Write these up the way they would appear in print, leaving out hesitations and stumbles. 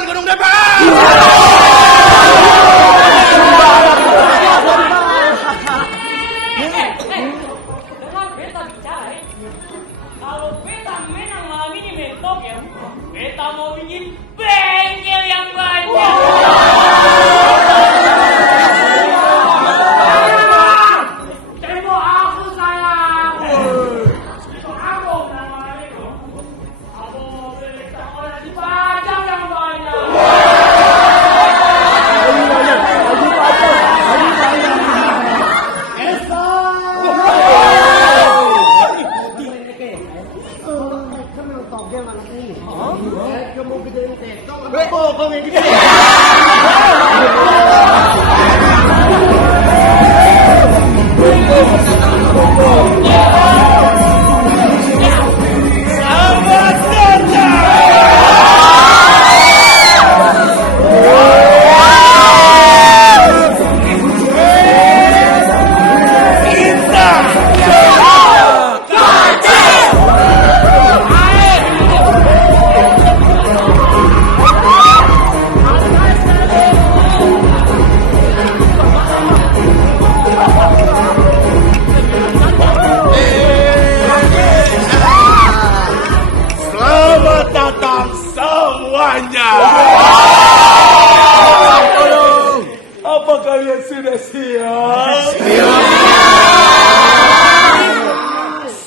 Turun Gunung Depok! Dengan beta bicara, kalau beta menang malam ini mentok ya, beta mau bikin bengkel yang banyak. Tembok aku sayang. Aku nama itu. Aku mau beli sekolah dipajang yang banyak. Selamat datang semuanya. Apa kalian sudah siap?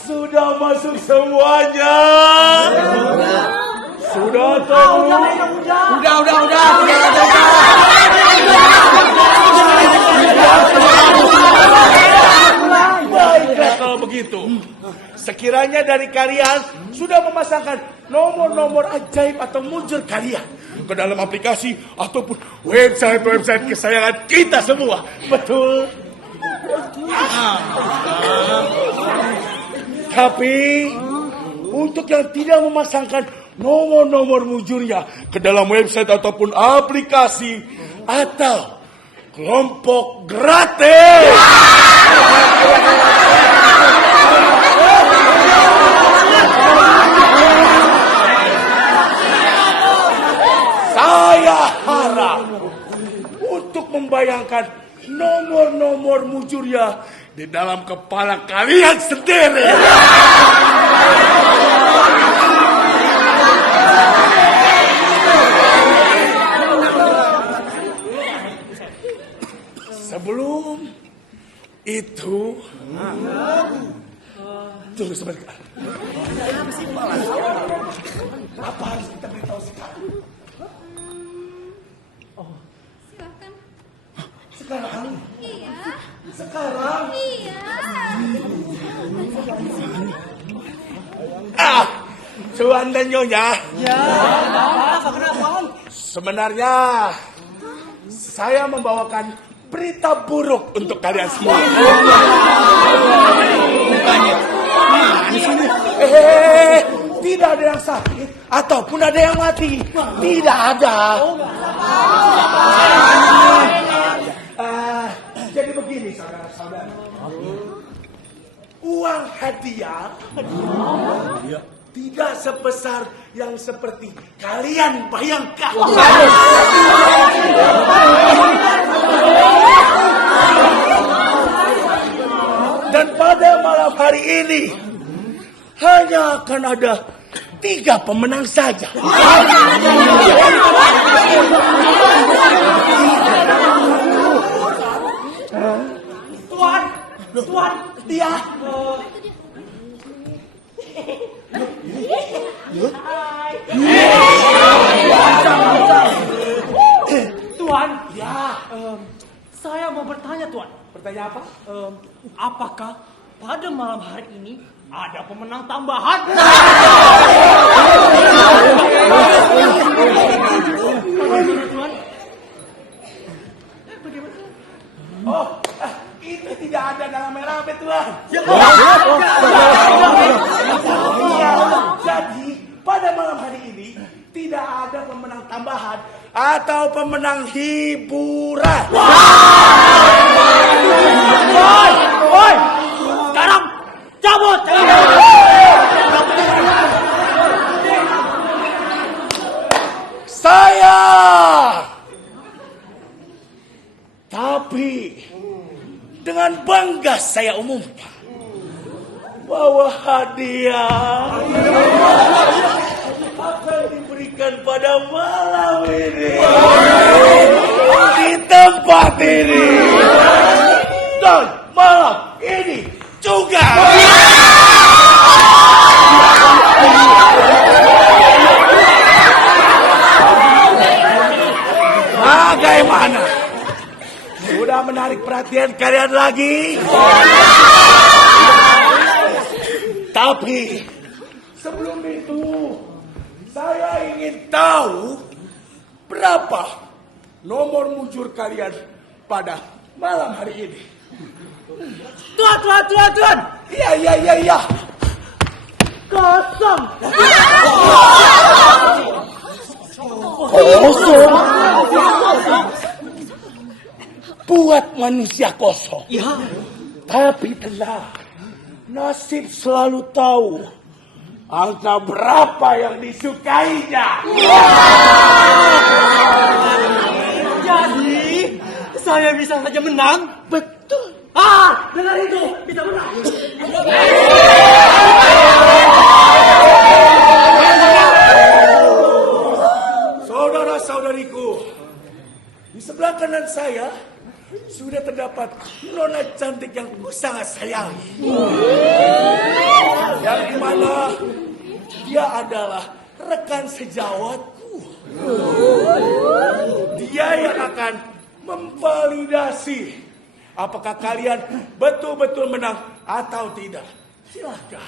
Sudah masuk semuanya? Sudah tahu? Udah. Baiklah kalau begitu. Sekiranya dari kalian sudah memasangkan nomor-nomor ajaib atau mujur kalian ke dalam aplikasi ataupun website kesayangan kita semua. Betul? Tapi untuk yang tidak memasangkan nomor-nomor mujurnya ke dalam website ataupun aplikasi atau kelompok gratis, saya harap untuk membayangkan nomor-nomor mujurnya di dalam kepala kalian sendiri. Sebelum itu, tunggu sebentar. Apa harus kita beritahu sekarang? Silakan. Sekarang? Iya. Sekarang? Iya. Tuan dan Nyonya. Ya, kenapa? Sebenarnya saya membawakan berita buruk untuk kalian semua. Tidak ada yang sakit ataupun ada yang mati. Tidak ada. Jadi begini saudara-saudara. Uang hadiah tidak sebesar yang seperti kalian bayangkan. Dan pada malam hari ini hanya akan ada 3 pemenang saja. Tuan, dia. Tuan, saya mau bertanya Tuan. Bertanya apa? Apakah pada malam hari ini ada pemenang tambahan? Bagaimana Tuan? Oh, itu tidak ada dalam merah Tuan. Jadi pada malam hari ini tidak ada pemenang tambahan atau pemenang hiburan. Woi, sekarang cabut. Saya Tapi dengan bangga saya umumkan bahwa hadiah akan diberikan pada malam ini di tempat ini dan malam ini juga. Bagaimana? Sudah menarik perhatian kalian lagi? Tapi sebelum itu saya ingin tahu berapa nomor mujur kalian pada malam hari ini. Tuan. Iya. Kosong. Kosong. Buat manusia kosong. Ya. Tapi tenang, nasib selalu tahu angka berapa yang disukainya. Jadi saya bisa saja menang. Betul. Dengar itu, bisa menang. Saudara-saudariku, di sebelah kanan saya sudah terdapat nona cantik yang sangat sayangi. Yang dimana dia adalah rekan sejawatku. Dia yang akan memvalidasi apakah kalian betul-betul menang atau tidak. Silakan.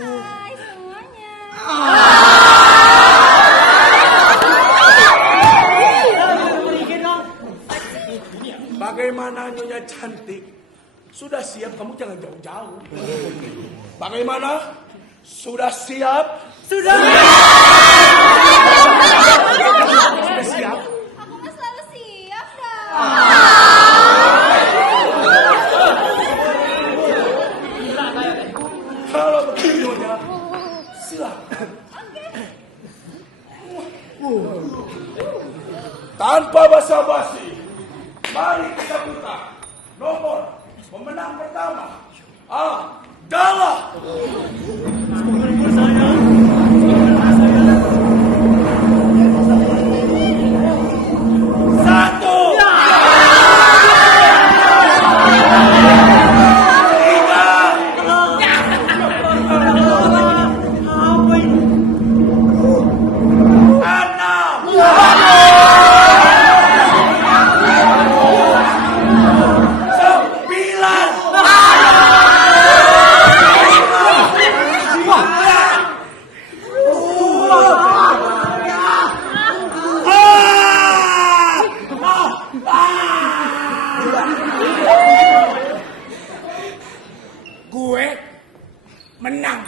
Hai semuanya. Bagaimana Nyonya cantik? Sudah siap? Kamu jangan jauh-jauh. Bagaimana? Sudah siap? Sudah. Sudah siap? Aku mah selalu siap dah. Kalau begitu Nyonya, silakan. Tanpa basa-basi, mari kita buka nomor pemenang pertama adalah satu. Gue menang.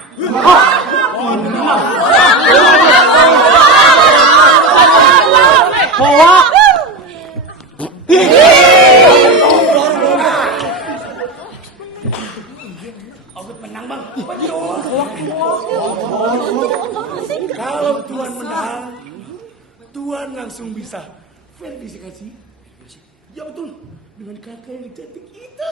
Aku menang bang. Kalau Tuan menang, Tuan langsung bisa verifikasi. Ya betul, dengan kakak yang cantik itu.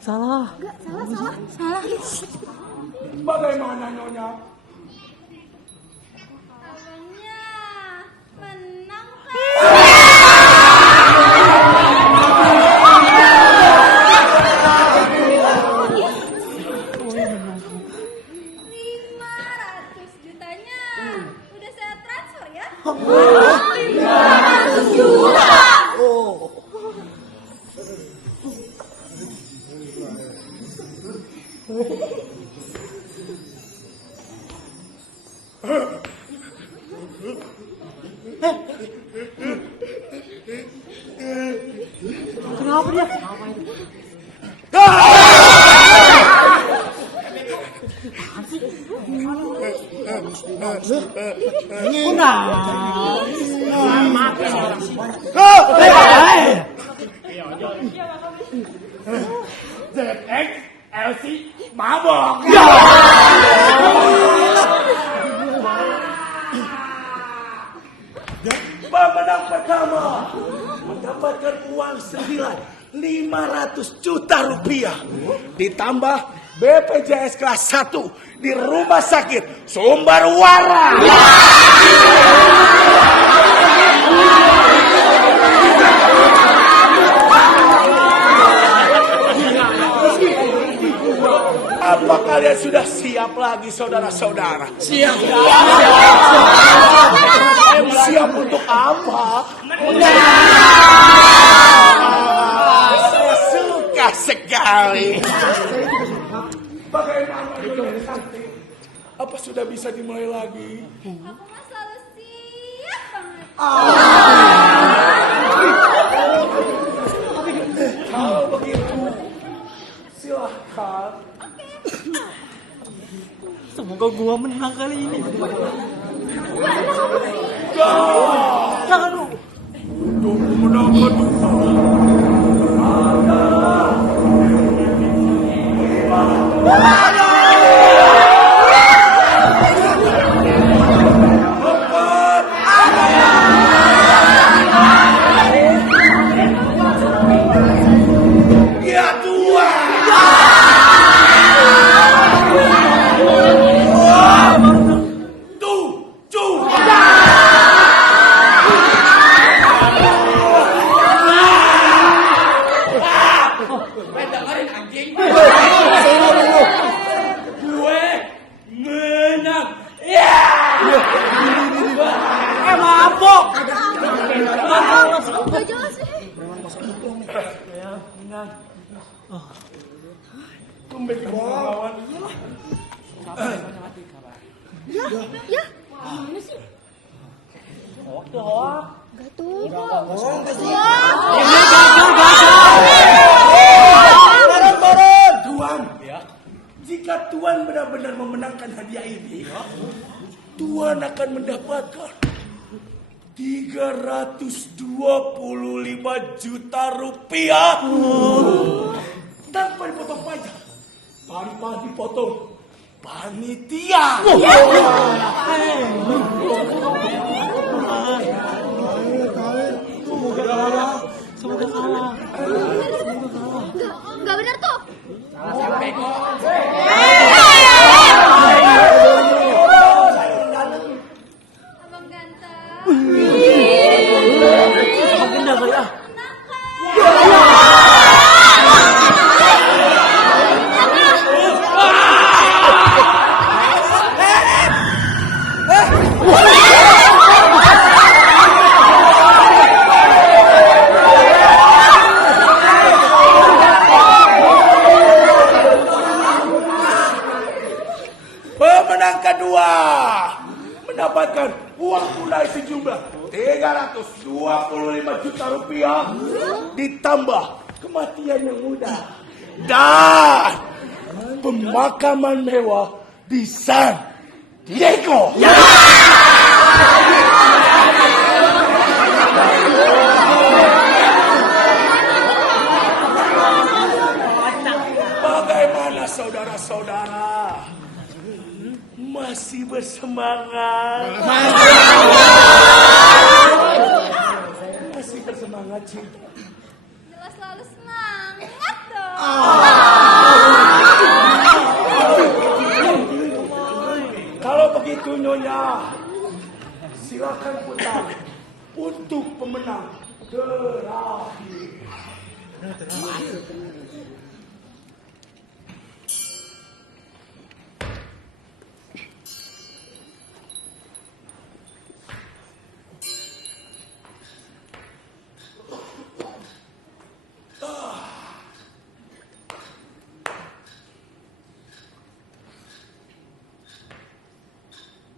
Salah. Salah. Bagaimana Nyonya? Abangnya menang kan? $500 jutanya udah saya transfer ya. 500 juta. Kenapa dia? Enggak. Chelsea mabok. Pemenang pertama mendapatkan uang senilai 500 juta rupiah. Ditambah BPJS kelas 1 di Rumah Sakit Sumber Waras. Apa kalian sudah siap lagi, saudara-saudara? Siap. Siap untuk apa? Saya suka sekali. Bagaimana? Apa sudah bisa dimulai lagi? Aku mah selalu siap banget. Kalau begitu, silahkan. Semoga gua menang kali ini. Jangan lu. Tunggu menang kedua. Ya Tuhan. Gue menang. Mabok. Gak jelas sih. Tumben kamu melawan. Ya. Gimana sih? Gak tuh. Tuan, jika Tuan benar-benar memenangkan hadiah ini, Tuan akan mendapatkan 325 juta rupiah tanpa dipotong pajak, tanpa dipotong panitia. Semoga kalah. Gak benar tuh. Abang ganteng. Agenda kali ah. Pemenang kedua mendapatkan uang tunai sejumlah 325 juta rupiah ditambah kematian yang mudah dan pemakaman mewah di San Diego. Bagaimana saudara-saudara? Masih bersemangat? Masih bersemangat, Cinta? Jelas selalu semangat dong. Kalau begitu Nyonya, silakan putar untuk pemenang terakhir.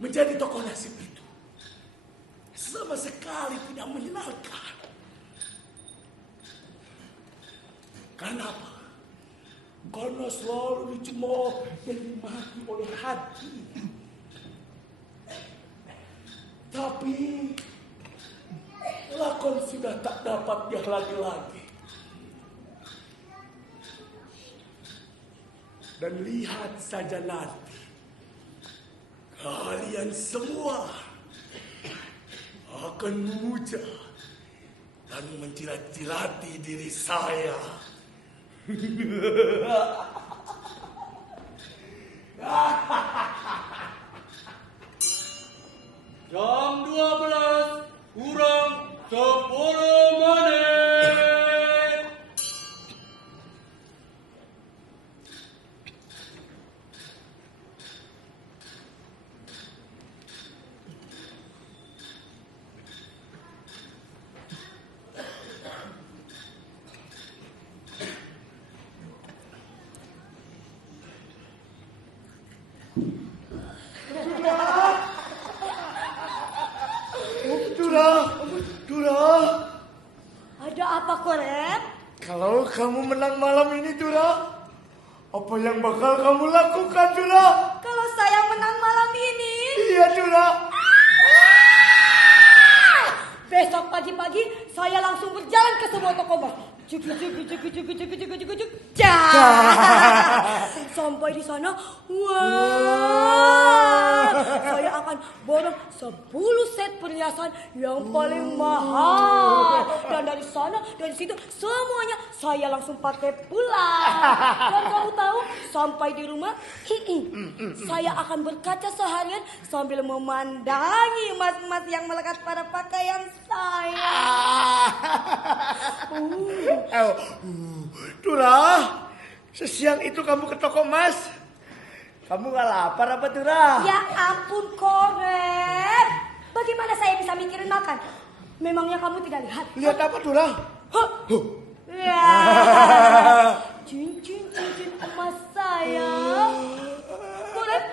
Menjadi tokoh nasib itu sama sekali tidak menyenangkan. Karena apa? Karena selalu dicemooh dan dimaki oleh hati. Tapi lakon sudah tak dapat dia lagi-lagi. Dan lihat saja nanti, kalian semua akan memuja dan menjilat-jilati diri saya. Jam 12 kurang 10 menit. Dura, Ada apa, Korep? kalau kamu menang malam ini, Dura, apa yang bakal kamu lakukan, Dura? Kalau saya menang malam ini, Iya, Dura. besok pagi-pagi saya langsung berjalan ke sebuah toko emas. Sampai di sana, wah, saya akan borong 10 set perhiasan yang paling mahal. Dan dari sana, dari situ semuanya saya langsung pakai pulang. Dan kamu tahu, sampai di rumah, saya akan berkaca seharian sambil memandangi emas-emas yang melekat pada pakaian saya. Dura, sesiang itu kamu ke toko emas. Kamu gak lapar apa, Dura? Ya ampun, Korep. Bagaimana saya bisa mikirin makan? Memangnya kamu tidak lihat? Lihat apa, Dura? Hah? Ya, cincin emas saya. Korep.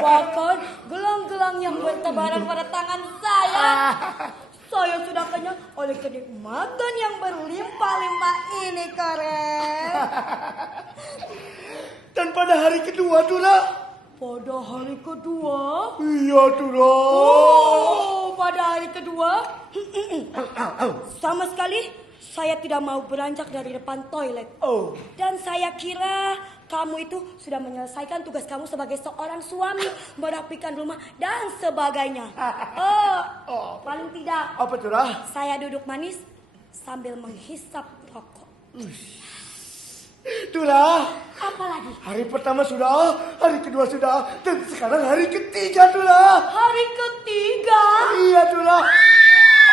Bahkan gelang-gelang yang bertebaran pada tangan saya. Saya sudah kenyang oleh kenikmatan yang berlimpah-limpah ini, Korep. Dan pada hari kedua, Dura? Pada hari kedua? Iya, Dura. Oh, pada hari kedua? Sama sekali saya tidak mau beranjak dari depan toilet. Oh. Dan saya kira kamu itu sudah menyelesaikan tugas kamu sebagai seorang suami, merapikan rumah dan sebagainya. Paling tidak Apa, Dura? saya duduk manis sambil menghisap rokok. Dura, Apalagi? hari pertama sudah, hari kedua sudah, dan sekarang hari ketiga, Dura. Hari ketiga? Iya, Dura.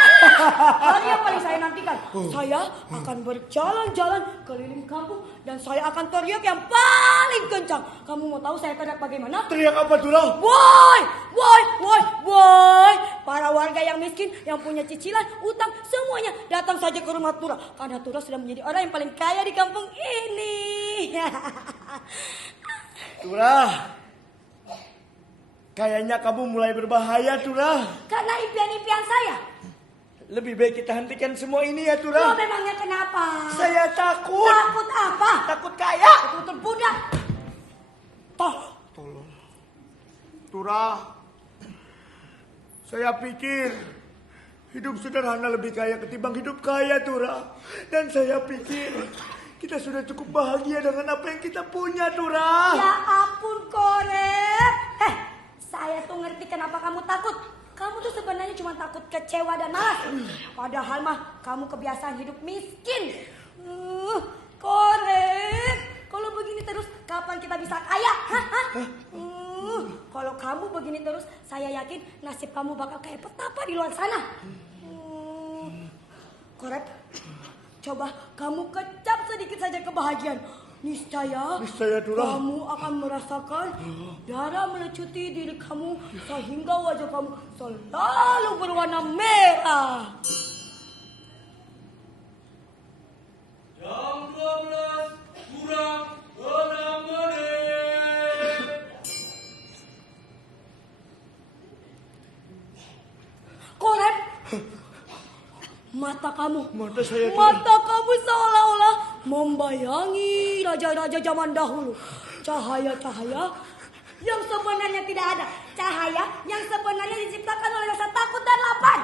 Hari yang paling saya nantikan. Saya akan berjalan-jalan keliling kampung dan saya akan teriak yang paling kencang. Kamu mau tahu saya teriak bagaimana? Teriak apa, Dura? Woi! Woi! Woi! Woi! Para warga yang miskin, yang punya cicilan, utang, semuanya datang saja ke rumah Tura. Karena Tura sudah menjadi orang yang paling kaya di kampung ini. Dura, kayaknya kamu mulai berbahaya, Dura. Karena impian-impian saya. Lebih baik kita hentikan semua ini ya, Lo Dura. memangnya kenapa? Saya takut. Takut apa? Takut kaya. Tutup budak. Tolong. Dura, saya pikir hidup sederhana lebih kaya ketimbang hidup kaya, Dura. Dan saya pikir kita sudah cukup bahagia dengan apa yang kita punya, Dura. Ya ampun, Korep. Saya tuh ngerti kenapa kamu takut. Kamu tuh sebenarnya cuma takut kecewa dan malas. Padahal mah kamu kebiasaan hidup miskin. Korep, kalau begini terus kapan kita bisa kaya? Kalau kamu begini terus, saya yakin nasib kamu bakal kayak petapa di luar sana. Korep, coba kamu kecap sedikit saja kebahagiaan. Niscaya Dura. kamu akan merasakan darah melecuti diri kamu sehingga wajah kamu selalu berwarna merah. Jam 12 kurang 6 menit. Korep, mata kamu, Mata saya, Dura. mata kamu seolah-olah membayangi raja-raja zaman dahulu. Cahaya-cahaya yang sebenarnya tidak ada. Cahaya yang sebenarnya diciptakan oleh rasa takut dan lapar.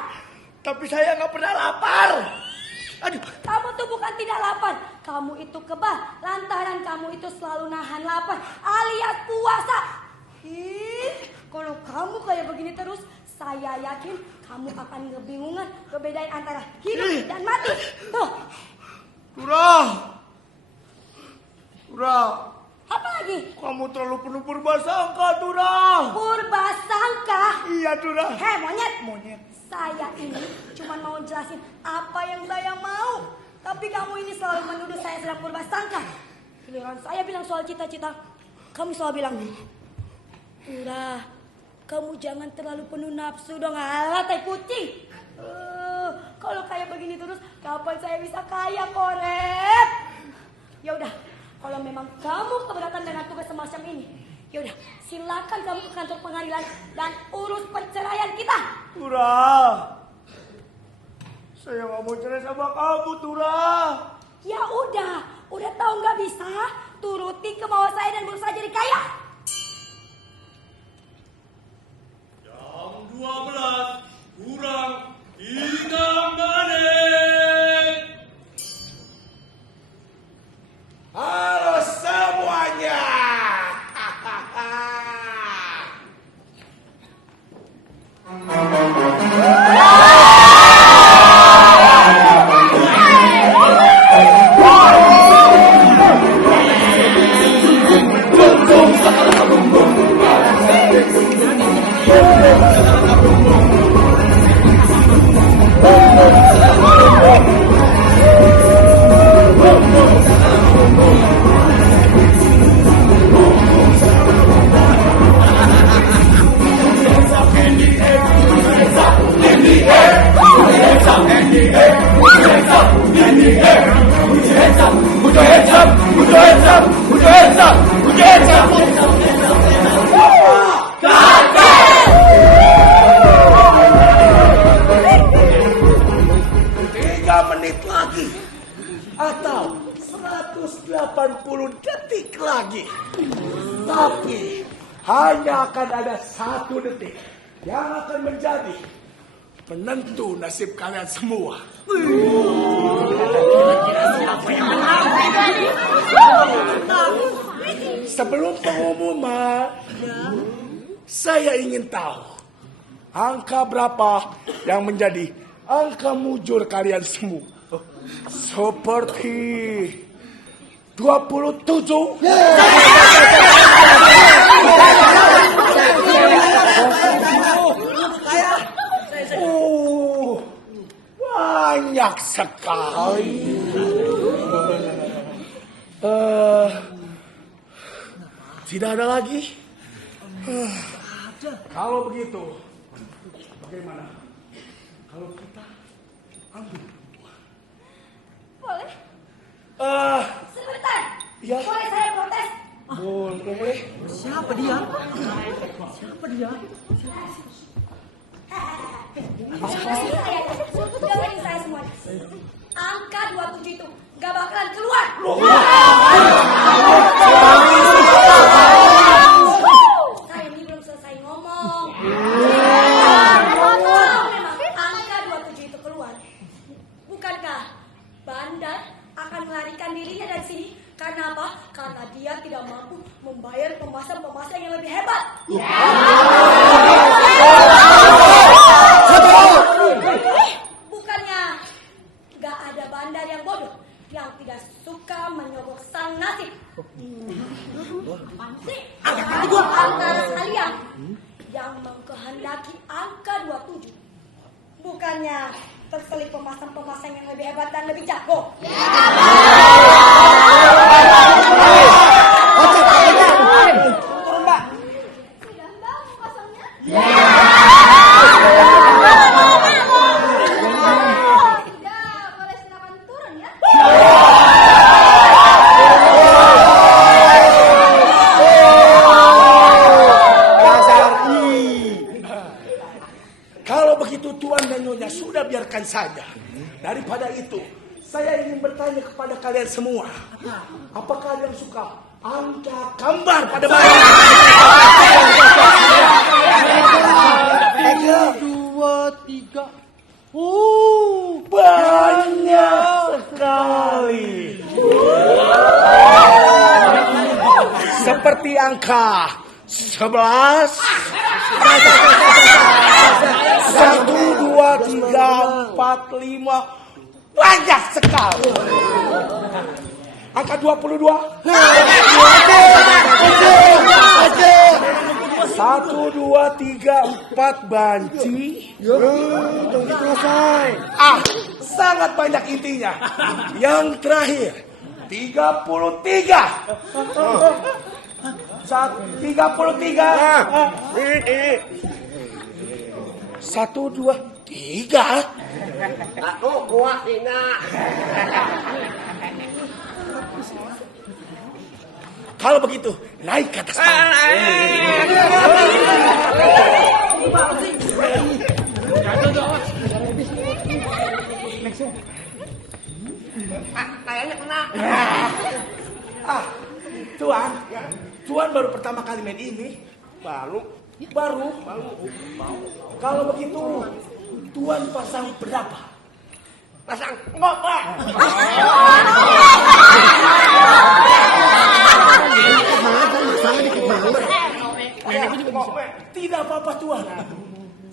Tapi saya nggak pernah lapar. Aduh. Kamu itu bukan tidak lapar. Kamu itu kebal lantaran kamu itu selalu nahan lapar alias puasa. Kalau kamu kayak begini terus, saya yakin kamu akan kebingungan ngebedain antara hidup dan mati. Tuh. Turah. Apa lagi? Kamu terlalu penuh purbasangka, Turah. Purbasangka. Iya, Turah. Hei monyet. Saya ini cuma mau jelasin apa yang saya mau. Tapi kamu ini selalu menuduh saya sedang purbasangka. Giliran saya bilang soal cita-cita, kamu selalu bilang, Turah, kamu jangan terlalu penuh nafsu dong. Alah, tai kucing. Kalau kayak begini terus, kapan saya bisa kaya, korek? Ya udah, kalau memang kamu keberatan dengan tugas semacam ini, ya udah, silakan kamu ke kantor pengadilan dan urus perceraian kita. Turah. Saya nggak mau cerai sama kamu, Turah. Ya udah tahu nggak bisa, turuti kemauan saya dan berusaha jadi kaya. Jam 12 kurang 3 menit. Halo semuanya. Atau 180 detik lagi. Tapi hanya akan ada 1 detik yang akan menjadi penentu nasib kalian semua. Kira-kira siapa yang menang? Sebelum pengumuman, saya ingin tahu angka berapa yang menjadi angka mujur kalian semua. Seperti 27. Banyak sekali. Tidak ada lagi. Kalau begitu, bagaimana kalau kita ambil? Boleh? Sebentar. Ya. Boleh saya protes? Boleh. Siapa dia? Dengerin saya semua. Angka 27 itu gak bakalan keluar. Saya ini belum selesai ngomong. Kalau memang angka 27 itu keluar, bukankah Bandar akan melarikan dirinya dari sini? Karena apa? Karena dia tidak mampu membayar pemasang-pemasang yang lebih hebat. Bukannya gak ada bandar yang bodoh yang tidak suka menyogok sang nasib. Antara kalian yang mengkehendaki angka 27, bukannya terselip pemasang-pemasang yang lebih hebat dan lebih jago. Sudah tahu pasangnya? Tidak, boleh silakan turun ya. Kalau begitu Tuan dan Nyonya sudah biarkan saja. Daripada itu, saya ingin bertanya kepada kalian semua. Apakah kalian suka angka gambar pada barang? 1, 2, 3. Banyak sekali. Seperti angka 11, 1, 2, 3, 4, 5. Banyak sekali. Angka 22. 1, 2, 3, 4 banci. Sangat banyak intinya. Yang terakhir 33. 1, 2, 3. Aku kuat tidak. Kalau begitu, naik ke atas panggung. Kayaknya kena. Tuan baru pertama kali main ini. Baru. Kalau begitu, Tuan pasang berapa? Pasang ngobak. Tidak apa-apa Tuan.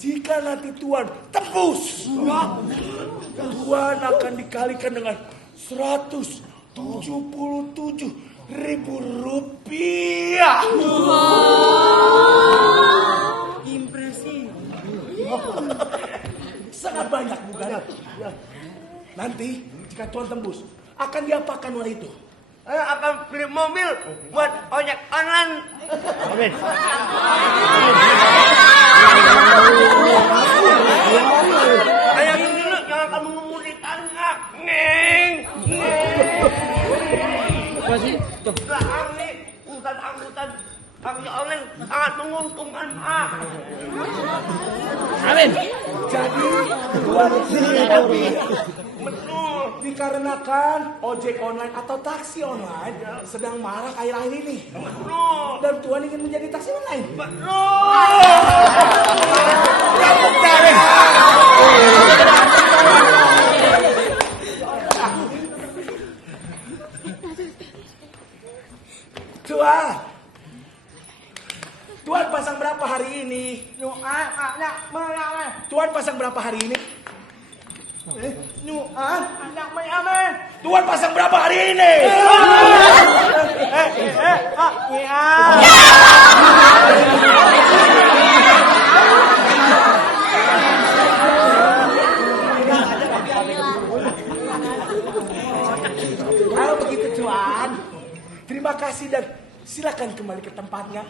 Jika nanti Tuan tembus, Tuan akan dikalikan dengan 177.000 rupiah. Impresi. Sangat banyak bukan? Nanti jika Tuan tembus, akan diapakan uang itu? Saya akan beli mobil buat ojek online. Amin. Saya dulu yang akan mengemudikannya. Ngeng. Apa sih? Angkutan taksi online sangat menguntungkan, Pak. Amin. Jadi Tuan tapi Betul. dikarenakan ojek online atau taksi online sedang marak akhir-akhir ini. Betul. Dan Tuan ingin menjadi taksi online. Betul. Tepuk tangan. Tuan pasang berapa hari ini? Tuan pasang berapa hari ini? Tuan pasang berapa hari ini? Kalau begitu Tuan, terima kasih dan silakan kembali ke tempatnya.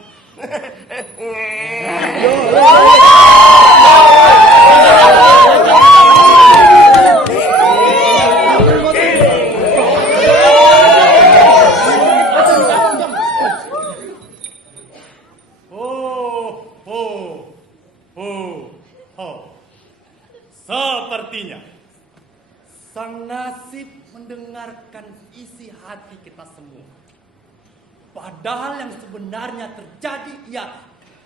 Sepertinya sang nasib mendengarkan isi hati kita semua. Padahal yang sebenarnya terjadi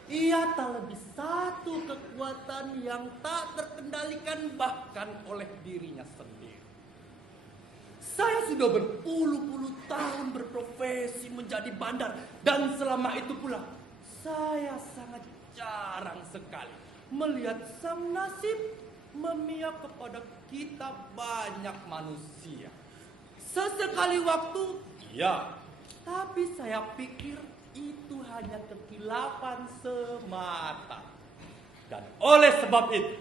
ia tak lebih satu kekuatan yang tak terkendalikan bahkan oleh dirinya sendiri. Saya sudah berpuluh-puluh tahun berprofesi menjadi bandar dan selama itu pula saya sangat jarang sekali melihat sang nasib memihak kepada kita banyak manusia. Sesekali waktu, ya, tapi saya pikir itu hanya kekilapan semata. Dan oleh sebab itu,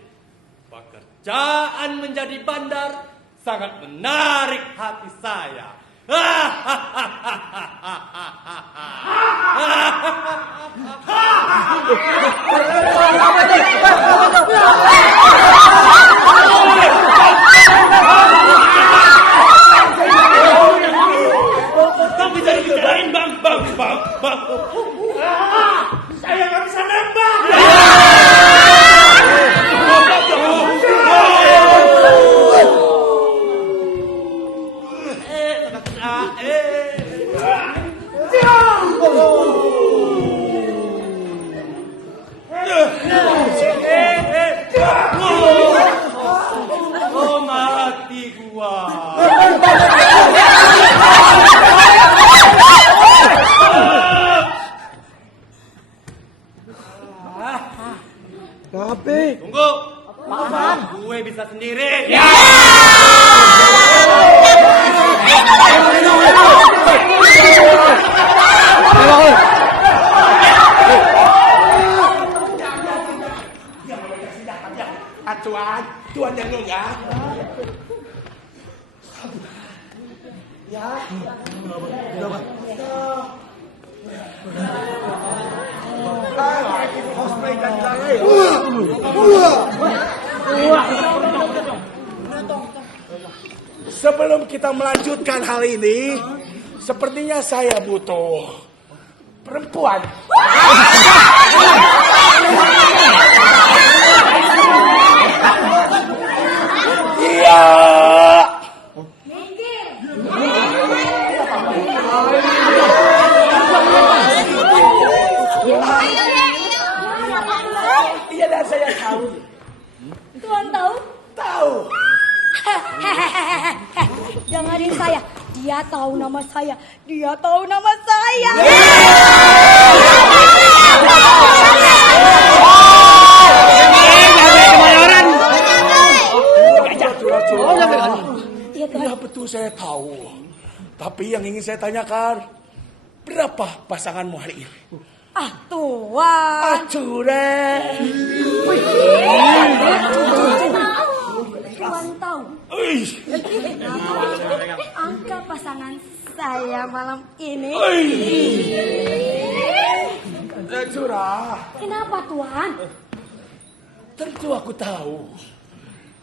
pekerjaan menjadi bandar sangat menarik hati saya. Kau bisa dibicarain, Bang. Saya nggak bisa nembak. gue bisa sendiri. Tuan yang nyonya. Ya. Cosplay dan lain. Sebelum kita melanjutkan hal ini, sepertinya saya butuh perempuan. Iya. Iya dan saya tahu. Tuan tahu? Tahu. Dengerin saya. Dia tahu nama saya. Dia tahu nama saya. Ya betul saya tahu. Tapi yang ingin saya tanyakan, berapa pasanganmu hari ini? Ah, Tuan. Acure. Tuan tahu Ih. angka pasangan saya malam ini? Curah. Kenapa, Tuan? Tentu aku tahu.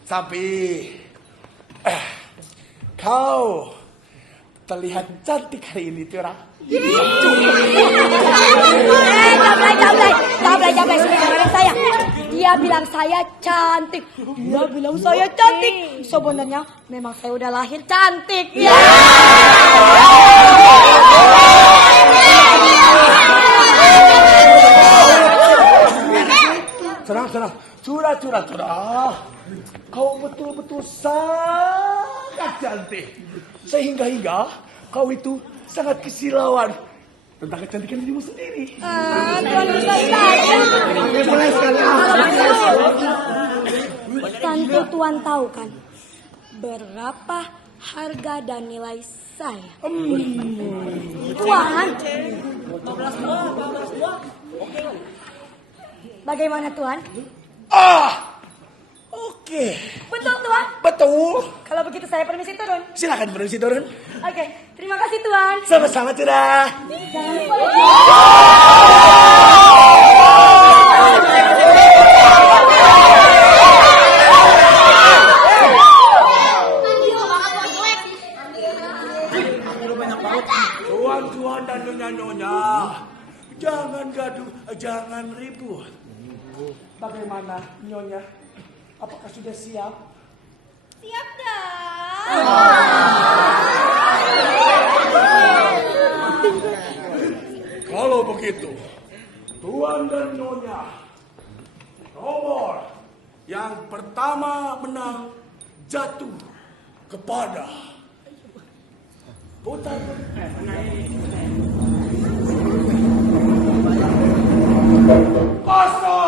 Tapi kau terlihat cantik hari ini, Curah. Jablay, dengerin saya. Dia bilang saya cantik. Dia bilang saya cantik. Sebenarnya memang saya udah lahir cantik. Ya. Tenang. Curah. Kau betul-betul sangat cantik. Sehingga kau itu sangat kesilauan tentang kecantikan dirimu sendiri. Tuan bisa saja. Tentu Tuan tahu kan berapa harga dan nilai saya. Tuan. Bagaimana Tuan? Oke. Betul Tuan? Betul. Kalau begitu saya permisi turun. Silakan permisi turun. Oke, terima kasih Tuan. Sama-sama, Curah. Jangan lupa. Tuan dan nyonya-nyonya, jangan gaduh, jangan ribut. Bagaimana, nyonya? Apakah sudah siap? Siap dah. Kalau begitu, Tuan dan nyonya, nomor yang pertama menang jatuh kepada putar kosong.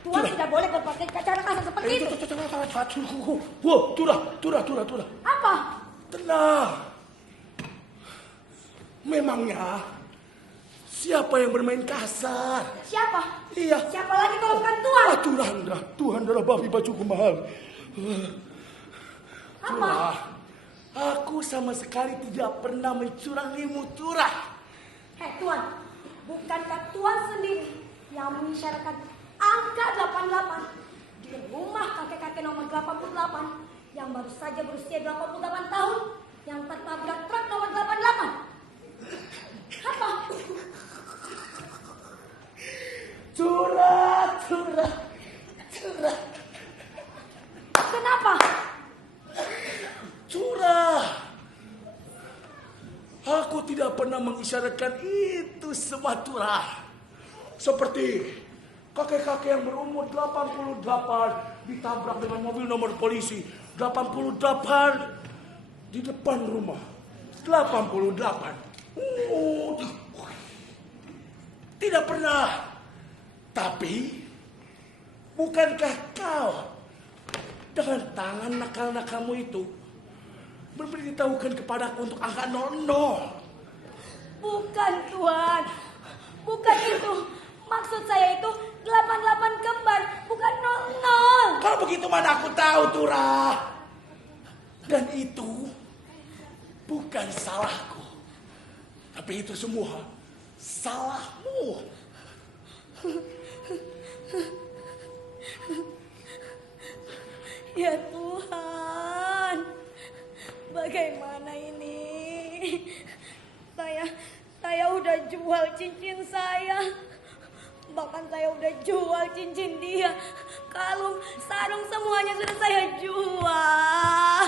Tuan tidak boleh berpakai cara kasar seperti itu. Turah. Apa? Tenang. Memangnya siapa yang bermain kasar? Siapa? Iya. Siapa lagi kalau bukan Tuan? Tuhan darah babi bajuku mahal. Apa? Aku sama sekali tidak pernah mencurangimu, Curah. Tuan, bukankah Tuan sendiri yang mengisyaratkan angka 88 di rumah kakek-kakek nomor 88 yang baru saja berusia 88 tahun yang tertabrak truk nomor 88. Apa? Curah. Kenapa? Curah. Aku tidak pernah mengisyaratkan itu semua curah. Seperti kakek-kakek yang berumur 88 ditabrak dengan mobil nomor polisi. 88 di depan rumah. 88. Tidak pernah. Tapi bukankah kau dengan tangan nakal-nakalmu itu memberitahukan kepadaku untuk angka 00? Bukan Tuhan. Bukan itu. Maksud saya itu 88 kembar, bukan 00. Kalau begitu mana aku tahu, Turah. Dan itu bukan salahku. Tapi itu semua salahmu. Ya Tuhan, bagaimana ini? Saya udah jual cincin saya. Bahkan saya udah jual cincin dia. Kalung, sarung semuanya sudah saya jual.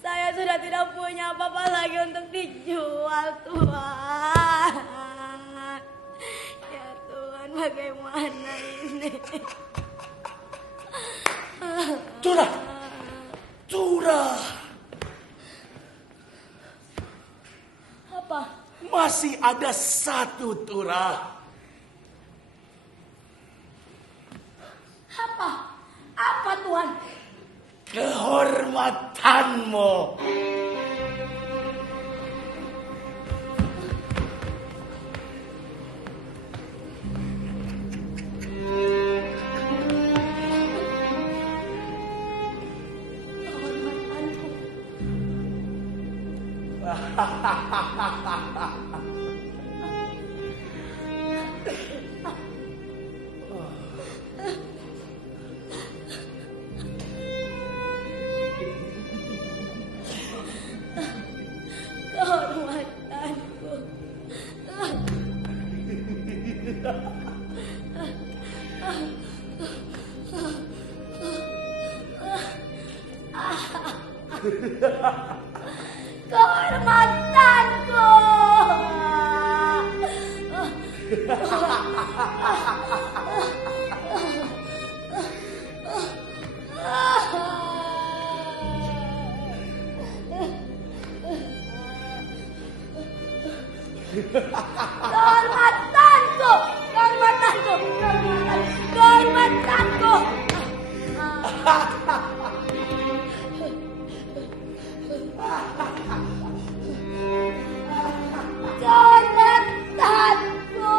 Saya sudah tidak punya apa-apa lagi untuk dijual, Tuhan. Ya Tuhan, bagaimana ini? Turah. Apa? Masih ada satu, Turah. Apa? Apa Tuhan? Kehormatanmu. Kehormatanku. Kehormatanku. Kehormatanku. Kehormatanku. Kehormatanku. Kehormatanku.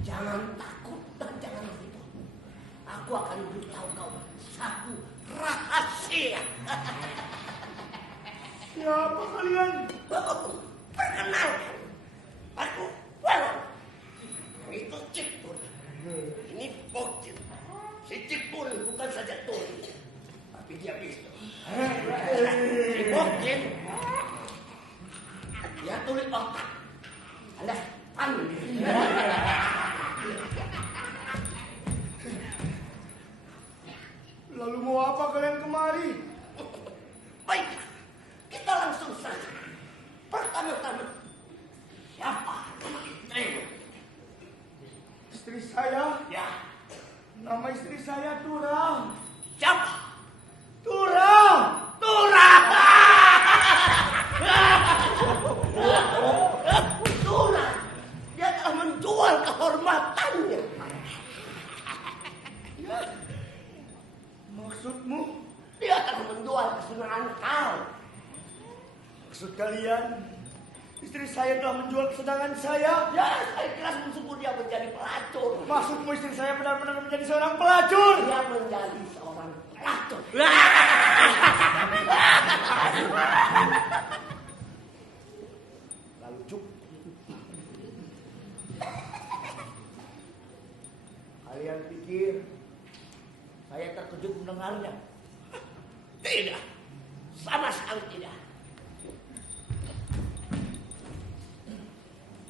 Jangan takut dan jangan begitu. Aku akan beritahu kau satu rahasia. Siapa kalian? Perkenalkan, aku Wawan. Itu saja tuli. Tapi dia bisa. Si Bokin. Dia tuli otak. Anda pandai. Lalu mau apa kalian kemari? Baik, kita langsung saja. Pertama-tama, siapa nama istrimu? Istri saya? Ya, Nama istri saya Tura. siapa? Tura! Tura! Tura! Dia telah menjual kehormatannya. Maksudmu? Dia telah menjual kesenangan kau. Maksud kalian? Istri saya telah menjual kesenangan saya? Ya, saya kira sungguh dia menjadi pelacur. Maksudmu istri saya benar-benar menjadi seorang pelacur? Dia menjadi seorang pelacur. Lalu cuk. Kalian pikir saya terkejut mendengarnya? Tidak, sama sekali tidak.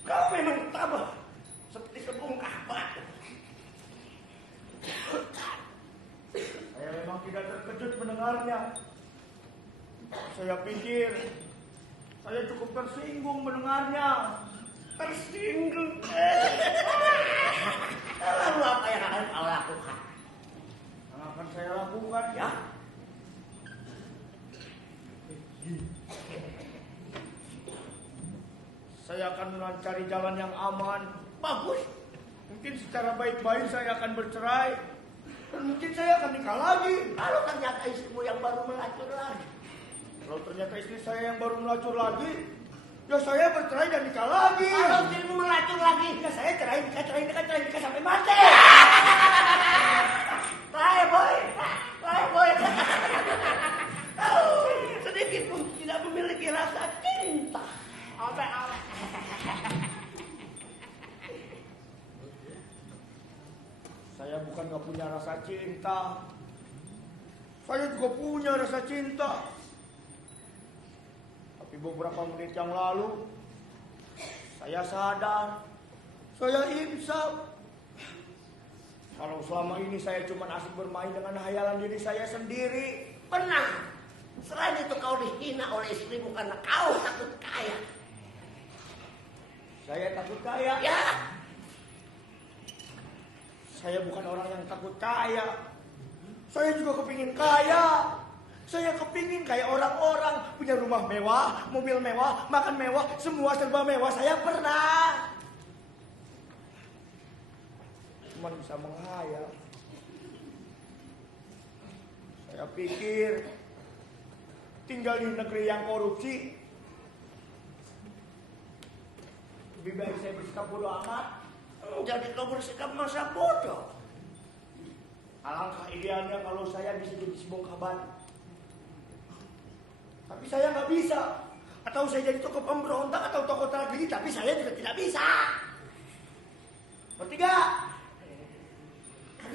Kau memang tabah seperti sebongkah batu. Saya memang tidak terkejut mendengarnya. Saya pikir saya cukup tersinggung mendengarnya. Tersinggung. Lalu apa yang akan kau lakukan? Yang akan saya lakukan Ya, saya akan mencari jalan yang aman. bagus. Mungkin secara baik-baik saya akan bercerai. Dan mungkin saya akan nikah lagi. Lalu ternyata istrimu yang baru melacur lagi. Kalau ternyata istri saya yang baru melacur lagi, ya saya bercerai dan nikah lagi. Kalau istrimu melacur lagi, Ya saya cerai nikah sampai mati. playboy. Kau sedikit pun tidak memiliki rasa cinta. Saya bukan gak punya rasa cinta. Saya juga punya rasa cinta. Tapi beberapa menit yang lalu, saya sadar, saya insaf. Kalau selama ini saya cuma asik bermain dengan hayalan diri saya sendiri. Benar. Selain itu kau dihina oleh istrimu karena kau takut kaya. Saya takut kaya. Ya, Saya bukan orang yang takut kaya. Saya juga kepingin kaya. Saya kepingin kayak orang-orang. Punya rumah mewah, mobil mewah, makan mewah, semua serba mewah. Saya pernah. Cuman bisa menghayal. Saya pikir tinggal di negeri yang korupsi, lebih baik saya bersikap bodoh amat. jadi kau bersikap masa bodoh. Alangkah idealnya kalau saya bisa jadi sebongkah batu. Tapi saya nggak bisa. Atau saya jadi tokoh pemberontak atau tokoh tragedi, tapi saya juga tidak bisa. Ngerti gak? Gak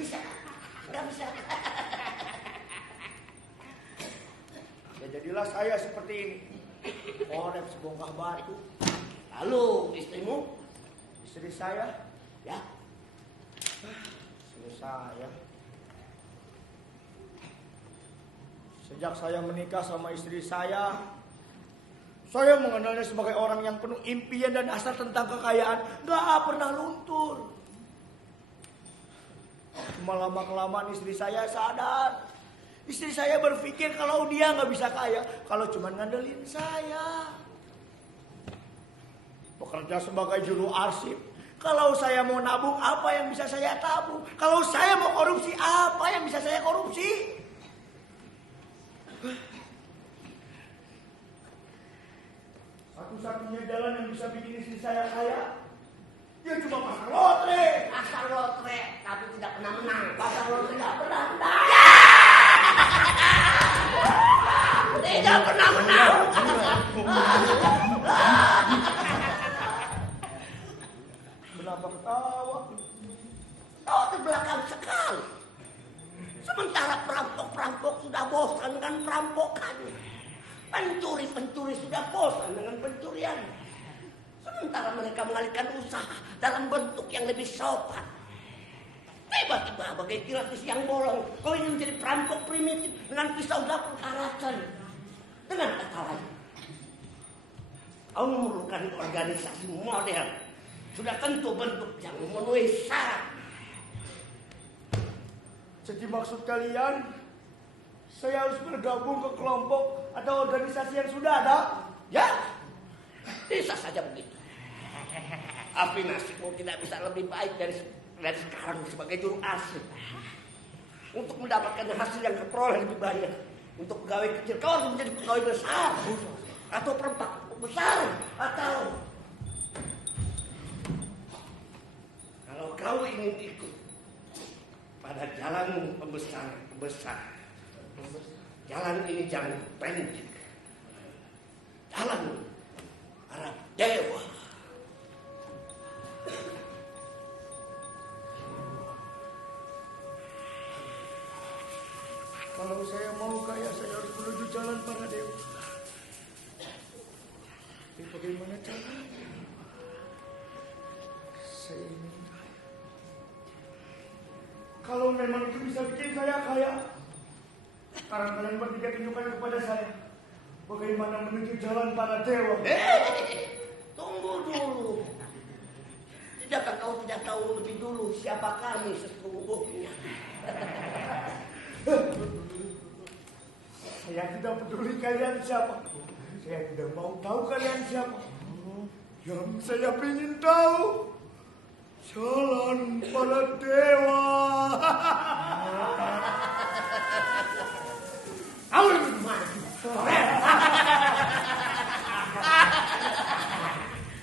bisa. Ya jadilah saya seperti ini. Orang sebongkah batu. Lalu istrimu? Istri saya, Ya, istri saya. Sejak saya menikah sama istri saya mengenalnya sebagai orang yang penuh impian dan asa tentang kekayaan. Gak pernah luntur. Cuma lama-kelamaan istri saya sadar. Istri saya berpikir kalau dia gak bisa kaya kalau cuma ngandelin saya. Bekerja sebagai juru arsip. Kalau saya mau nabung, apa yang bisa saya tabung? Kalau saya mau korupsi, apa yang bisa saya korupsi? Satu-satunya jalan yang bisa bikin istri saya kaya, dia cuma pasang lotre. pasang lotre tapi tidak pernah menang. Pasang lotre tidak pernah menang. Tidak pernah menang. Kenapa ketawa? Kau terbelakang sekali. Sementara perampok sudah bosan dengan perampokan. Pencuri-pencuri sudah bosan dengan pencurian. Sementara mereka mengalihkan usaha dalam bentuk yang lebih sopan. Tiba-tiba bagai kilat di siang bolong, kau ingin menjadi perampok primitif dengan pisau dapur karasan. Dengan kata lain, kau memerlukan organisasi model. Sudah tentu bentuk yang memenuhi syarat. Jadi maksud kalian, saya harus bergabung ke kelompok atau organisasi yang sudah ada? Ya, bisa saja begitu. Tapi nasibmu tidak bisa lebih baik dari sekarang sebagai juru asli. Untuk mendapatkan hasil yang diperoleh lebih banyak. Untuk pegawai kecil kau harus menjadi pegawai besar. Atau perempat besar. Atau kalau kau ingin ikut pada jalan pembesar. Jalan ini jangan pendek. Jalan arah dewa. Kalau saya mau kaya, saya harus menuju jalan para dewa. Tapi bagaimana caranya? Saya ingin kaya. Kalau memang itu bisa bikin saya kaya, sekarang kalian bertiga tunjukkan kepada saya bagaimana menuju jalan para dewa. Tunggu dulu. Tidakkah kau tidak tahu lebih dulu siapa kami sesungguhnya? Saya tidak peduli kalian siapa. Saya tidak mau tahu kalian siapa. Yang saya ingin tahu jalan para dewa. Kau lebih maju.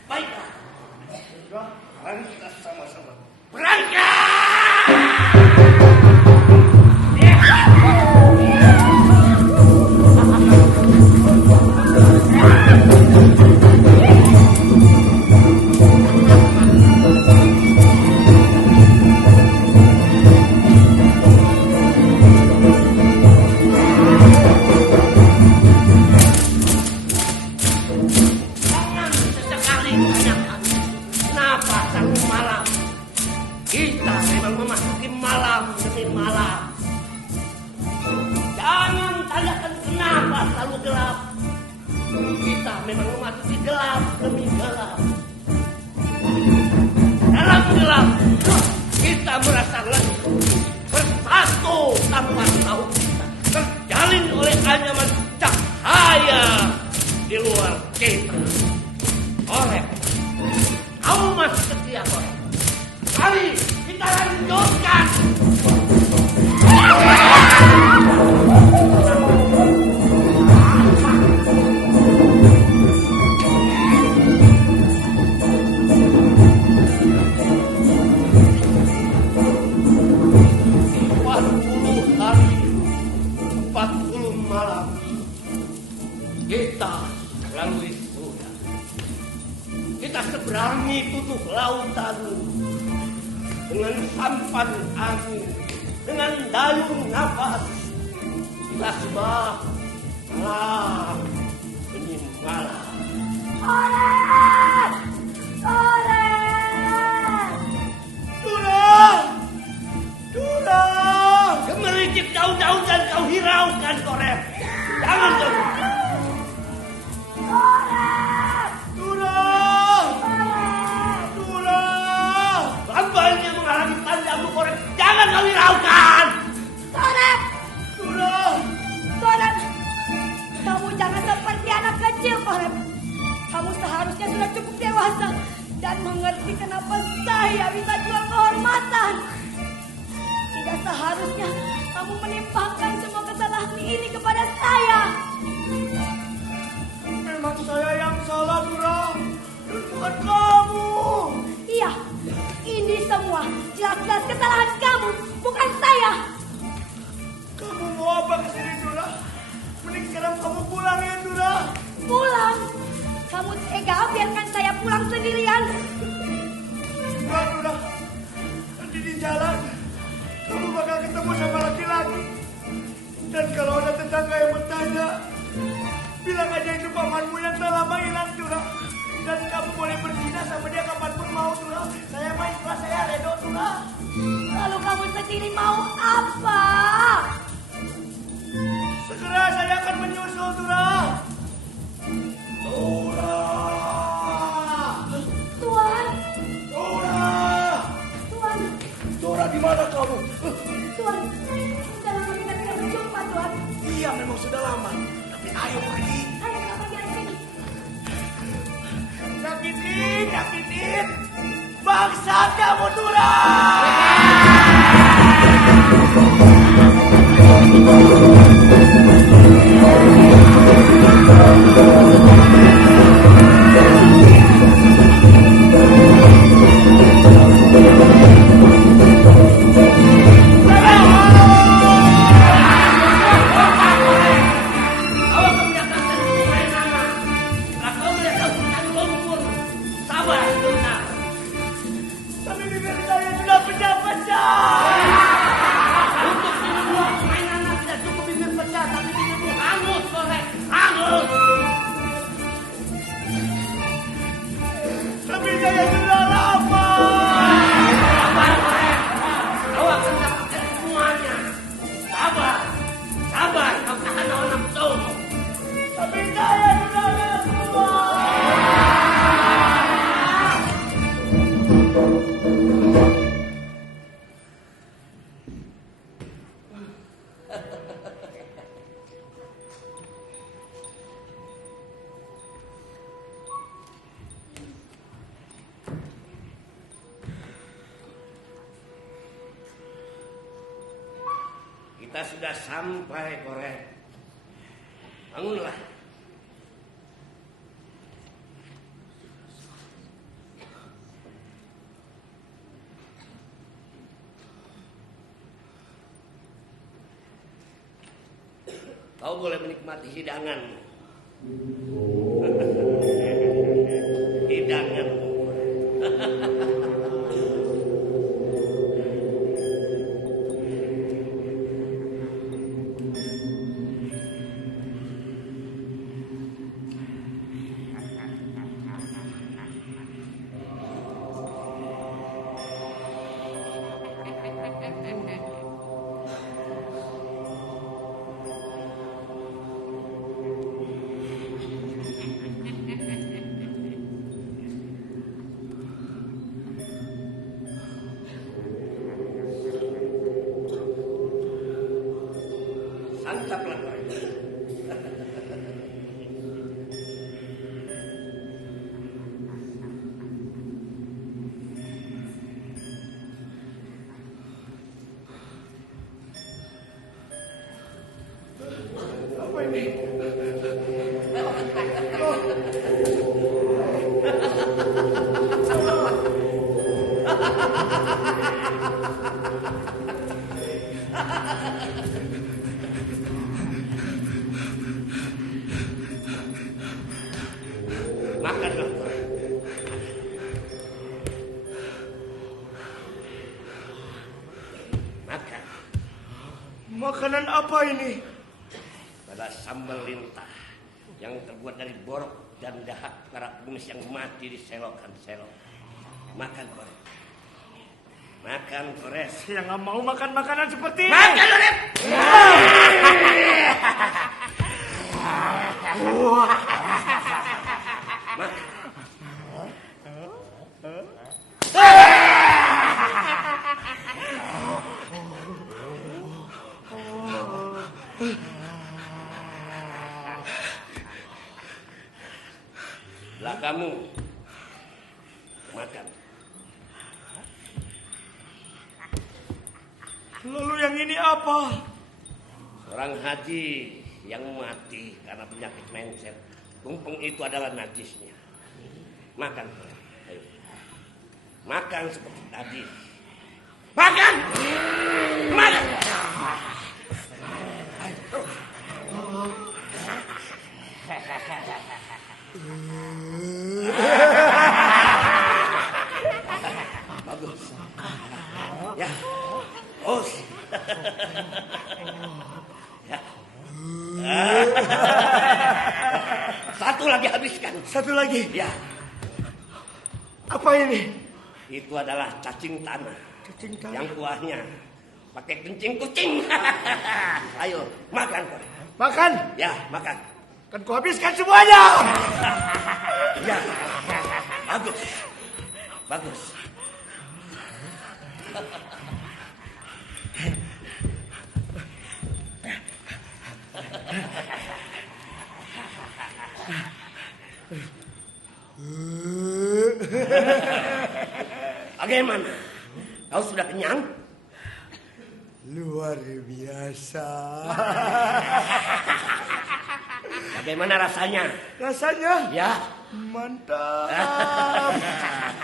Baiklah. Mari kita sama-sama berangkat. Dan kalau ada tetangga yang bertanya, bilang aja itu pamanmu yang telah lama hilang Turah. Dan kamu boleh berzina sama dia kapanpun mau Turah. Saya main kelas saya redo Turah. Lalu kamu sendiri mau apa? Segera saya akan menyusul Turah. Turah. Tuan, Turah. Tuan, Turah di mana kamu? Tuan. Sudah lama kita tidak berjumpa, Tuan. Iya memang sudah lama. Tapi ayo pergi. Ayo kita pergi dari sini. Nyakitin. Bangsa kamu Turah. Tapi bibir saya sudah pecah-pecah. Untuk minum mainan tidak cukup bibir pecah, tapi bibirmu hangus, korek. Hangus. Tapi saya sudah lama. Sabar, korek. Kau akan dapatkan semuanya. Sabar. Sabar, kau tahan hawa nafsumu. Tapi saya sudah lama. Kita sudah sampai, korek. Bangunlah. Kau boleh menikmati hidanganmu. Hidanganmu. Santaplah, korek. Apa ini? Makanlah, korek. Makan. Makanan apa ini? Adalah sambal lintah yang terbuat dari borok dan dahak para pengemis yang mati di selokan-selok. Makan, korek. Makan, korek. Saya nggak mau makan makanan seperti ini. Makan, korek. Lah kamu makan. Lalu yang ini apa? Seorang haji yang mati karena penyakit mencret. Tumpeng itu adalah najisnya. Makan. Ayo. Makan seperti tadi. Makan! Makan! Bagus. Ya. Oh. Ya. Satu lagi habiskan. Satu lagi. Ya, Apa ini? itu adalah cacing tanah. Cacing tanah. Yang kuahnya pakai kencing kucing. Ayo, makan kau. Makan. Ya, makan. Kan kau habiskan semuanya. Ya, bagus. Bagus. Bagaimana? Kau sudah kenyang? Luar biasa. Bagaimana rasanya? Rasanya Ya, mantap.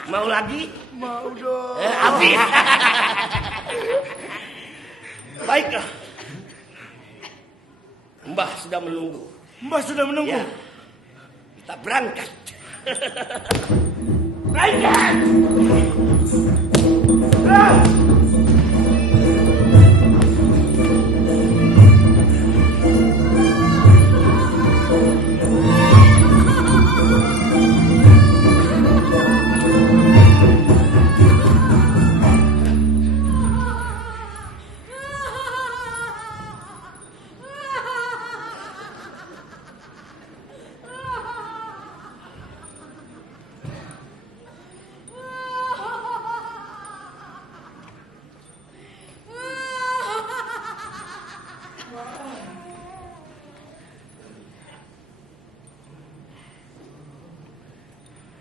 mau lagi? Mau dong. Habis. Baiklah. Mbah sudah menunggu. Mbah sudah menunggu. Ya, kita berangkat. Berangkat.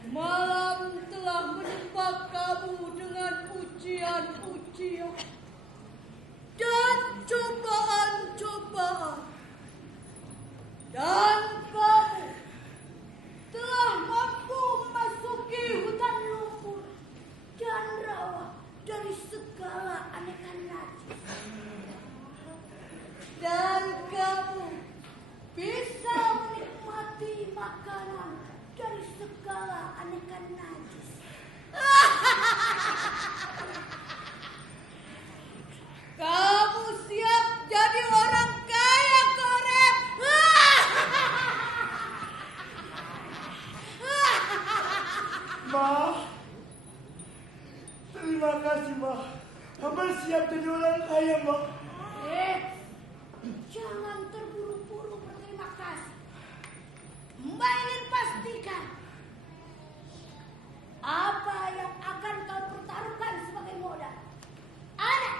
Malam telah menimpa kamu dengan ujian-ujian dan cobaan-cobaan. Dan kamu telah mampu memasuki hutan lumpur dan rawa dari segala aneka najis. Dan kamu bisa menikmati makanan dari segala aneka najis. Kamu siap jadi orang kaya, Korek? Ma, terima kasih, Ma. Hamba siap jadi orang kaya, Ma. Jangan terburu-buru berterima kasih. Mbak ingin pastikan apa yang akan kau pertaruhkan sebagai modal. Ada.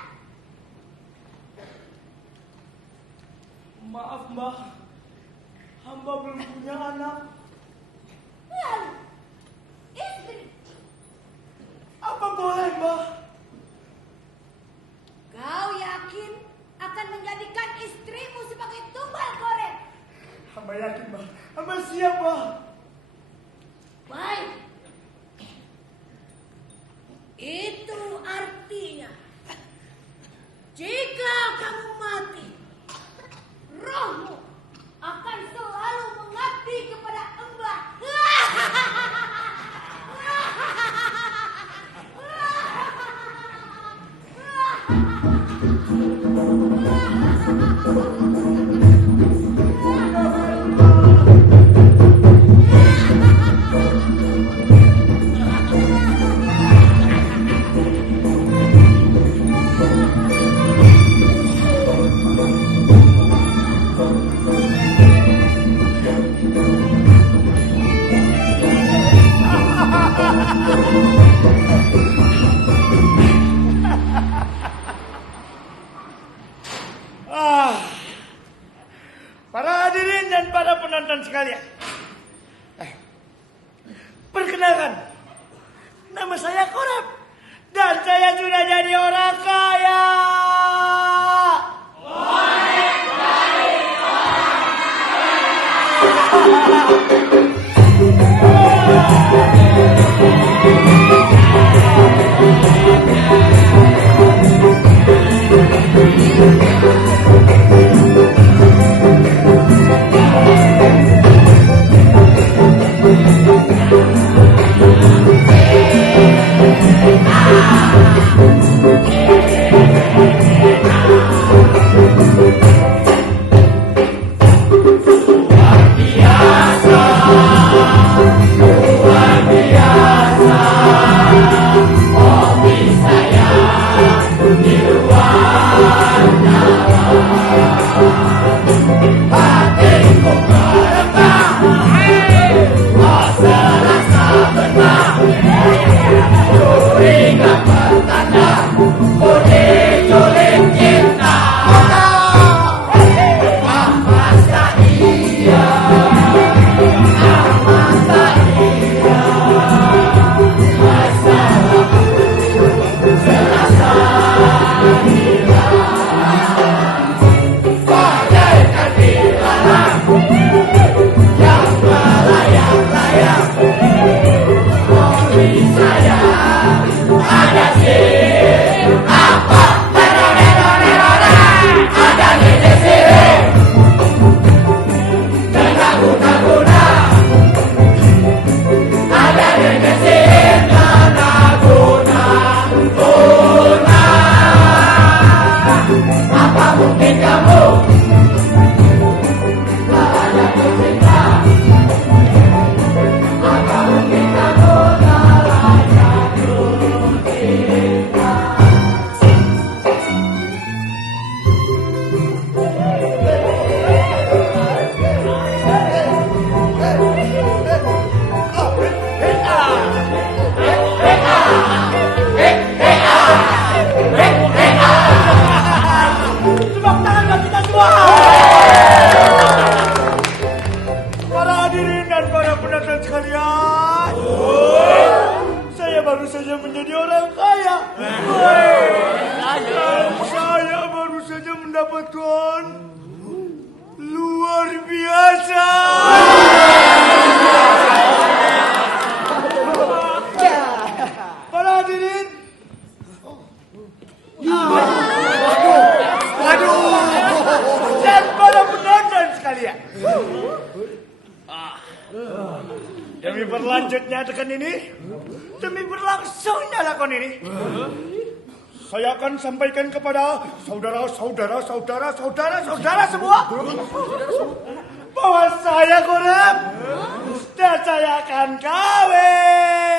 Maaf, Mbah. Hamba belum punya anak. Lalu, istri. Apa boleh, Mbah? Kau yakin akan menjadikan istrimu sebagai tumbal korek? Hamba yakin, Mbah. Hamba siap, Mbah. Baik. Itu artinya jika kamu mati, rohmu akan selalu mengabdi kepada Mbah. Para hadirin dan para penonton sekalian. Perkenalkan, nama saya Korep dan saya sudah jadi orang kaya. Tepuk tangan buat kita semua. Para hadirin dan para penonton sekalian, saya baru saja menjadi orang kaya. Saya baru saja mendapatkan luar biasa. Para hadirin, dan para penonton sekalian. Demi berlanjutnya tekan ini, demi berlangsungnya lakon ini, saya akan sampaikan kepada saudara semua bahwa saya korem dan saya akan kawin.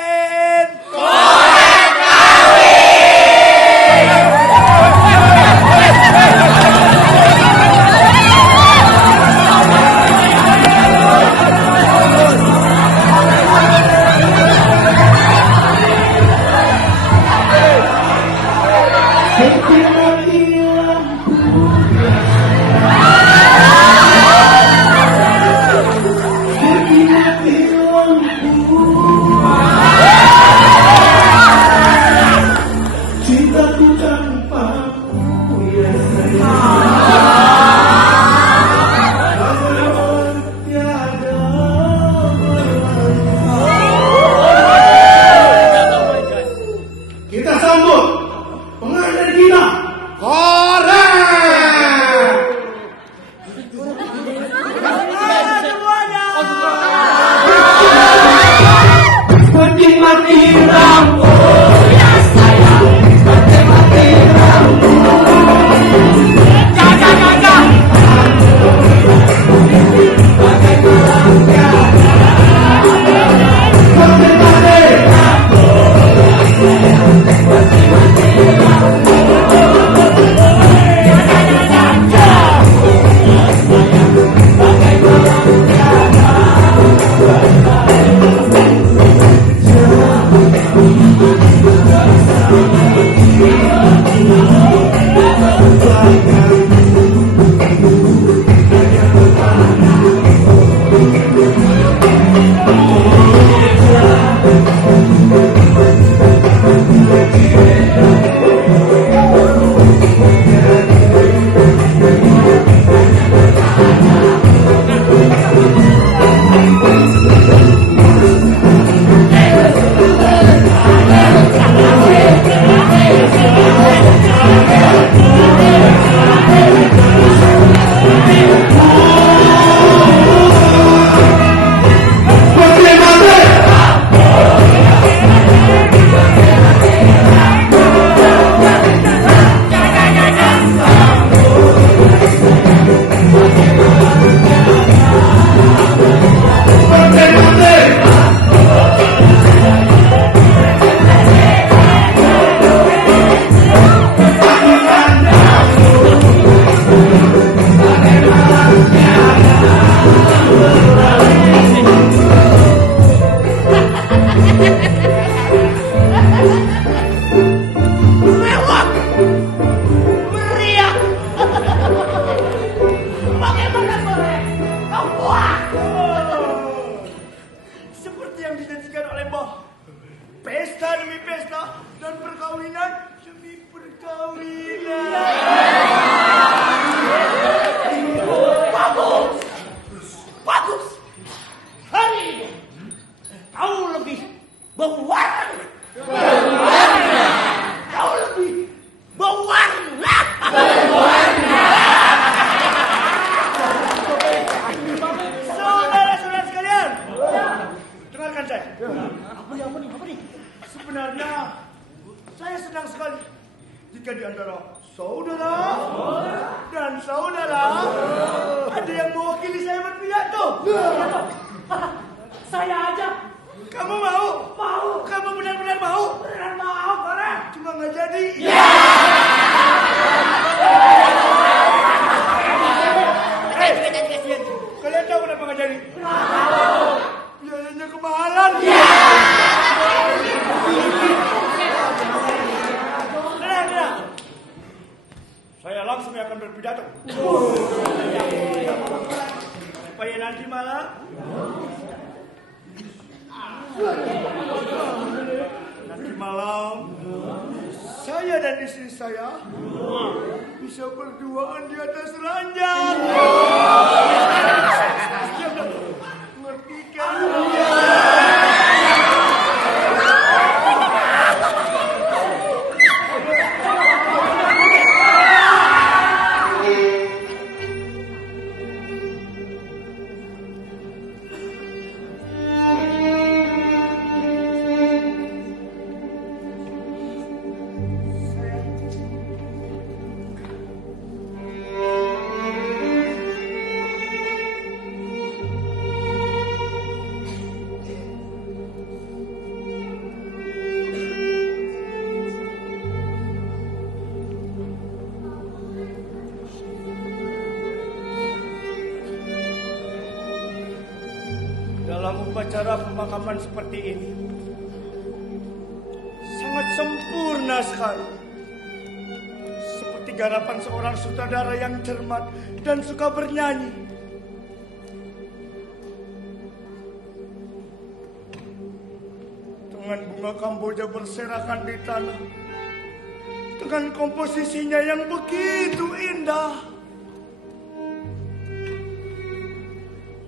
saudara. Ada yang mewakili saya berpidato. Saya aja. Kamu mau? Mau. Kamu benar-benar mau? Beneran mau, Korep. Cuma nggak jadi. Kalian tahu kenapa nggak jadi? Biayanya kemahalan. Tenang. Saya langsung akan berpidato. Supaya nanti malam saya dan istri saya bisa berduaan di atas ranjang. Ngerti kan? Dalam upacara pemakaman seperti ini sangat sempurna sekali. Seperti garapan seorang sutradara yang cermat dan suka bernyanyi. Dengan bunga kamboja berserakan di tanah, dengan komposisinya yang begitu indah.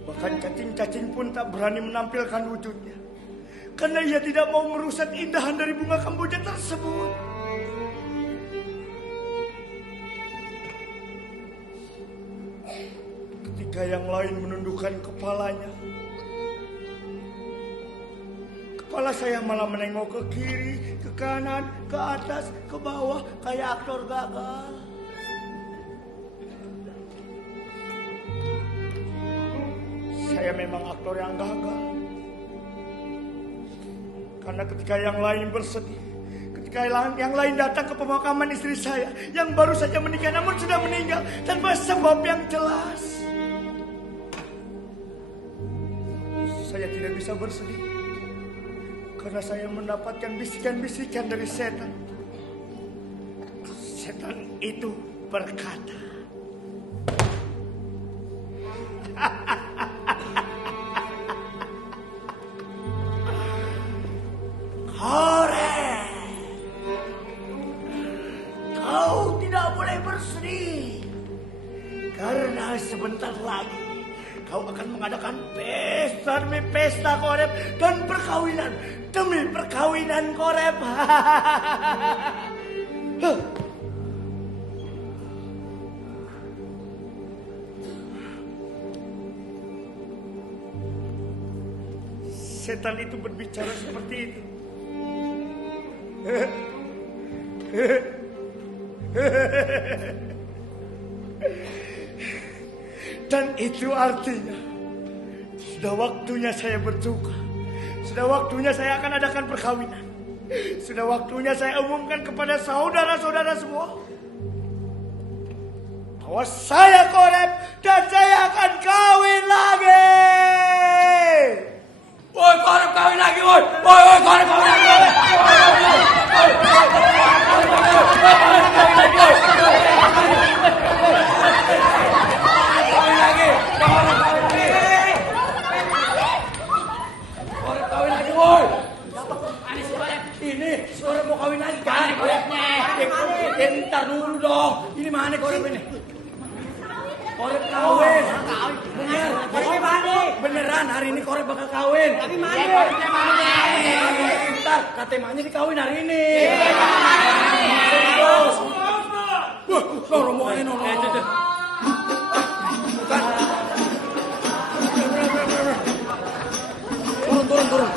Bahkan cacing-cacing pun tak berani menampilkan wujudnya, karena ia tidak mau merusak indahan dari bunga kamboja tersebut. Ketika yang lain menundukkan kepalanya, kepala saya malah menengok ke kiri, ke kanan, ke atas, ke bawah, kayak aktor gagal. Saya memang aktor yang gagal. Karena ketika yang lain bersedih, ketika yang lain datang ke pemakaman istri saya yang baru saja menikah namun sudah meninggal tanpa sebab yang jelas, saya tidak bisa bersedih. Karena saya mendapatkan bisikan-bisikan dari setan. Setan itu berkata, Korep, kau tidak boleh bersedih. Karena sebentar lagi kau akan mengadakan pesta demi pesta Korep dan perkawinan demi perkawinan Korep. Setan itu berbicara seperti itu. Dan itu artinya sudah waktunya saya berduka. Sudah waktunya saya akan adakan perkawinan. Sudah waktunya saya umumkan kepada saudara-saudara semua bahwa saya Korep dan saya akan kawin lagi. Woi, Korep kawin lagi, woi. Woi, Korep kawin lagi. Ini Korep mau kawin lagi kan? Ntar dulu dong. Ini mana Korep ini? Korep kawin. Bener. Beneran hari ini Korep bakal kawin. Tapi mana? Ntar katemanya dikawin hari ini. Terus. Wah, rombongan ini. Bukan. Turun.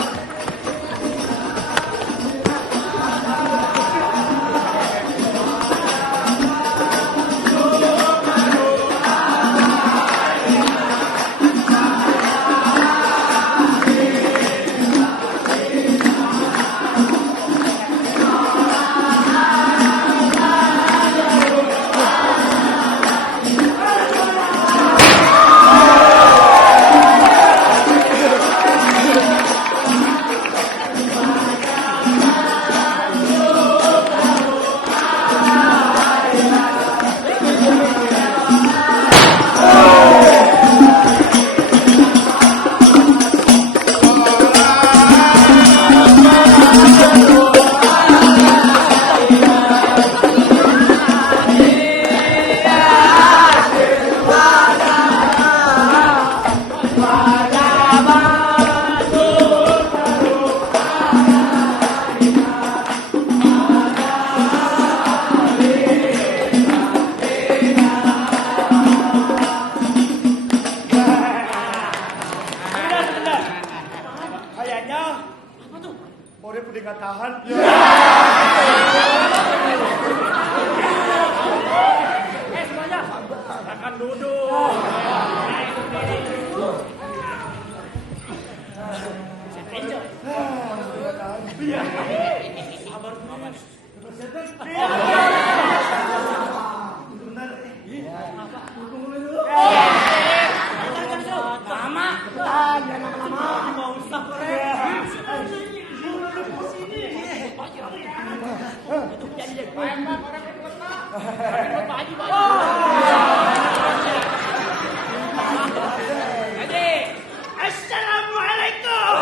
tahan. Semuanya akan duduk. Assalamualaikum.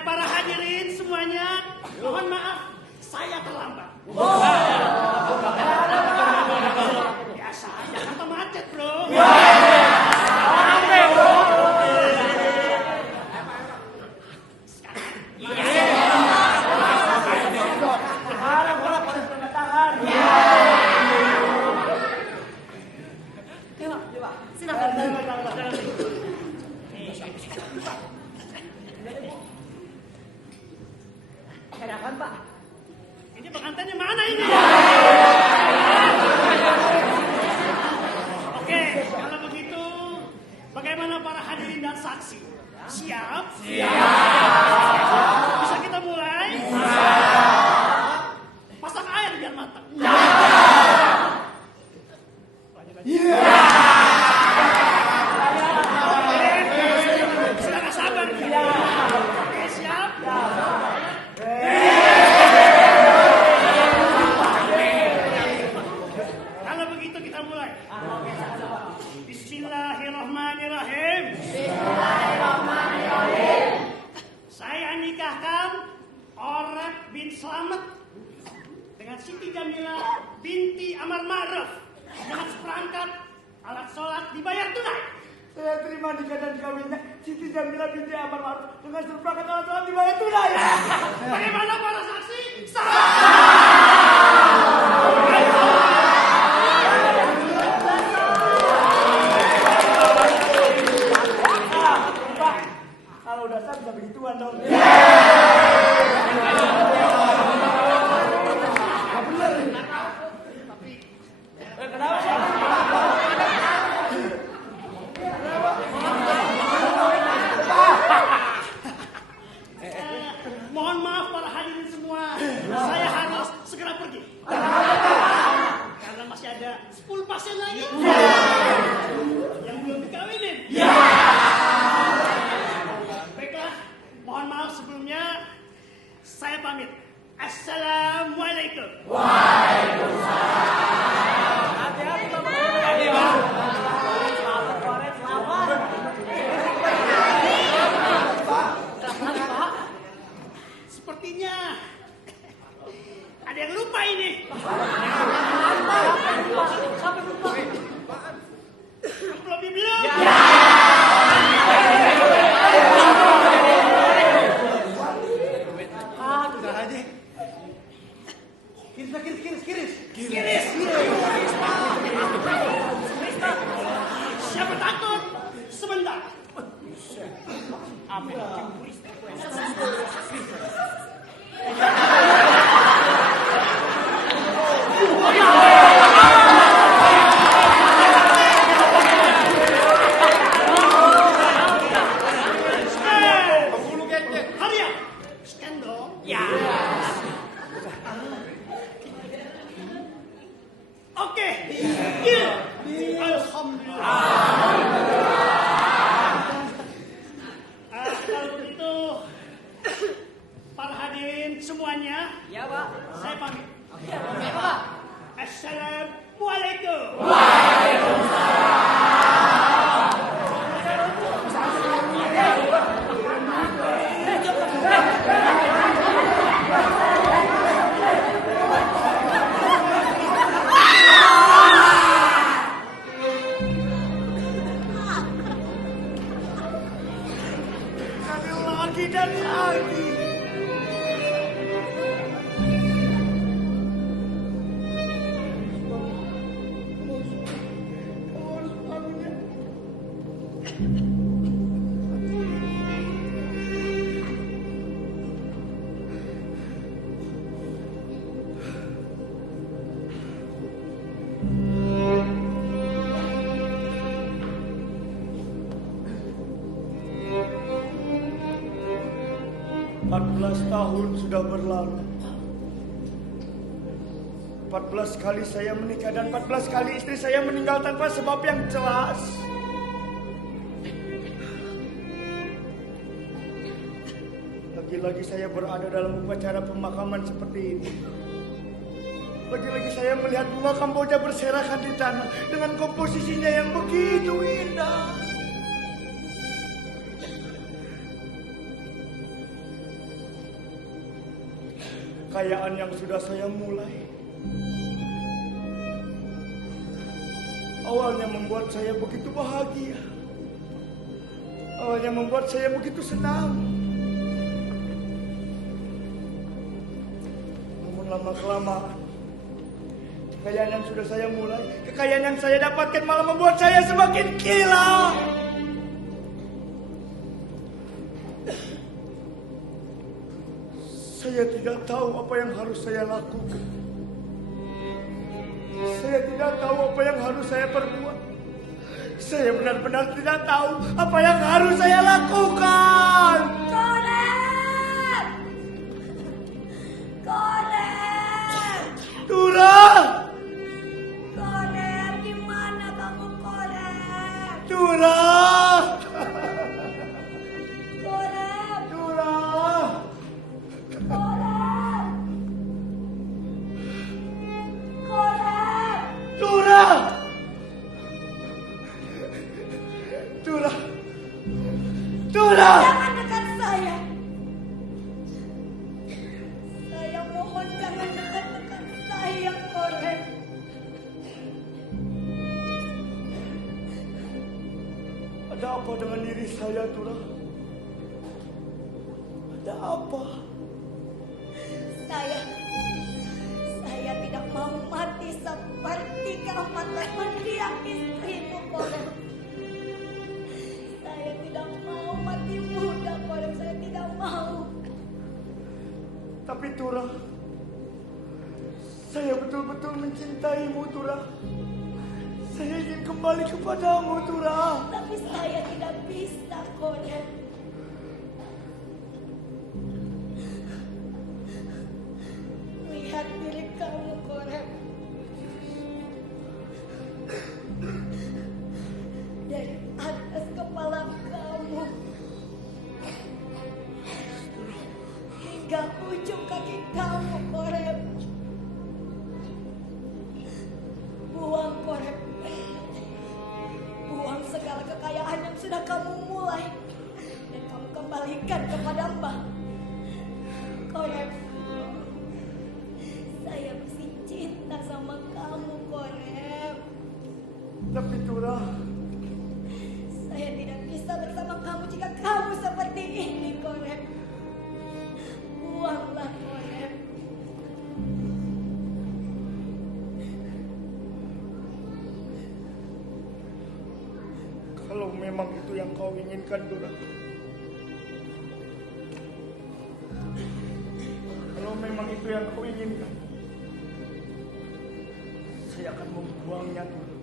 Para hadirin semuanya, mohon maaf saya terlambat. Biasa Jakarta macet, bro. Ini pengantinnya mana ini? Oke, kalau begitu, bagaimana para hadirin dan saksi? Siap? Siap. Bisa kita mulai? Masak air biar matang. Sudah gak sabar? Oke, siap? Kalau begitu kita mulai. Bismillahirrahmanirrahim. Saya nikahkan Orep bin Slamet dengan Siti Jamila binti Amar Ma'ruf dengan seperangkat alat sholat dibayar tunai. Saya terima nikah dan kawinnya Siti Jamila binti Amar Ma'ruf dengan seperangkat alat sholat dibayar tunai. Bagaimana para saksi? Kalau udah sah bisa begituan dong. Mohon maaf para hadirin semua, saya harus segera pergi. Karena masih ada 10 pasien lagi yang belum dikawinin. Baiklah, mohon maaf sebelumnya, saya pamit. Assalamualaikum. Sepertinya ada yang lupa ini. Belum belum. Kiris. Siapa takut? Sebentar. Hurry up. Scan dong. Ya. Oke. Alhamdulillah. Kalau begitu, para hadirin semuanya, Ya, Pak. saya pamit. Oke, Pak. Assalamualaikum. Lagi dan lagi. tahun sudah berlalu. 14 kali saya menikah dan 14 kali istri saya meninggal tanpa sebab yang jelas. Lagi-lagi saya berada dalam upacara pemakaman seperti ini. Lagi-lagi saya melihat bunga kamboja berserakan di tanah dengan komposisinya yang begitu indah. Kekayaan yang sudah saya mulai awalnya membuat saya begitu bahagia. Awalnya membuat saya begitu senang. Namun lama-kelamaan, kekayaan yang sudah saya mulai, kekayaan yang saya dapatkan malah membuat saya semakin gila. Saya tidak tahu apa yang harus saya lakukan. Saya tidak tahu apa yang harus saya perbuat. Saya benar-benar tidak tahu apa yang harus saya lakukan. Korep! Korep! Tura! Korep, gimana kamu Korep? Tura! Korep! Tura! Korep! Korep! Tura! Tura! Tura! Jangan dekat saya. Saya mohon jangan dekat-dekat saya, Korep. Ada apa dengan diri saya, Tura? Ada apa? Saya tidak mau mati seperti keempat mendiang istrimu, Korep. Saya tidak mau mati muda, Korep. Saya tidak mau. Tapi Tura, saya betul-betul mencintaimu, Tura. Saya ingin kembali kepadamu, Tura. Tapi saya tidak bisa, Korep. Lihat diri kamu, Korep. Dari atas kepala kamu hingga ujung kaki kamu, Korep. Buang, Korep. Buang segala kekayaan yang sudah kamu mulai dan kamu kembalikan kepada Mbah. Korep, saya masih cinta sama kamu, Korep. Tapi Tura, Saya tidak bisa bersama kamu jika kamu seperti ini, Korep. Buanglah, Korep. kalau memang itu yang kau inginkan, Tura. Kalau memang itu yang kau inginkan, saya akan membuangnya, Tura.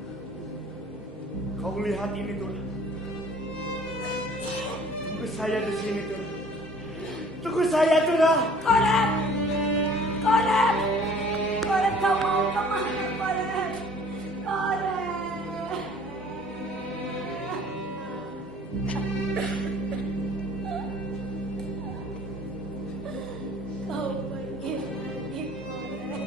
Kau lihat ini, Tura. Tunggu saya di sini, Tura. Tunggu saya, Tura. Korep! Korep! Korep, kau mau kemana, Korep? Korep! Kau pergi lagi, Korep.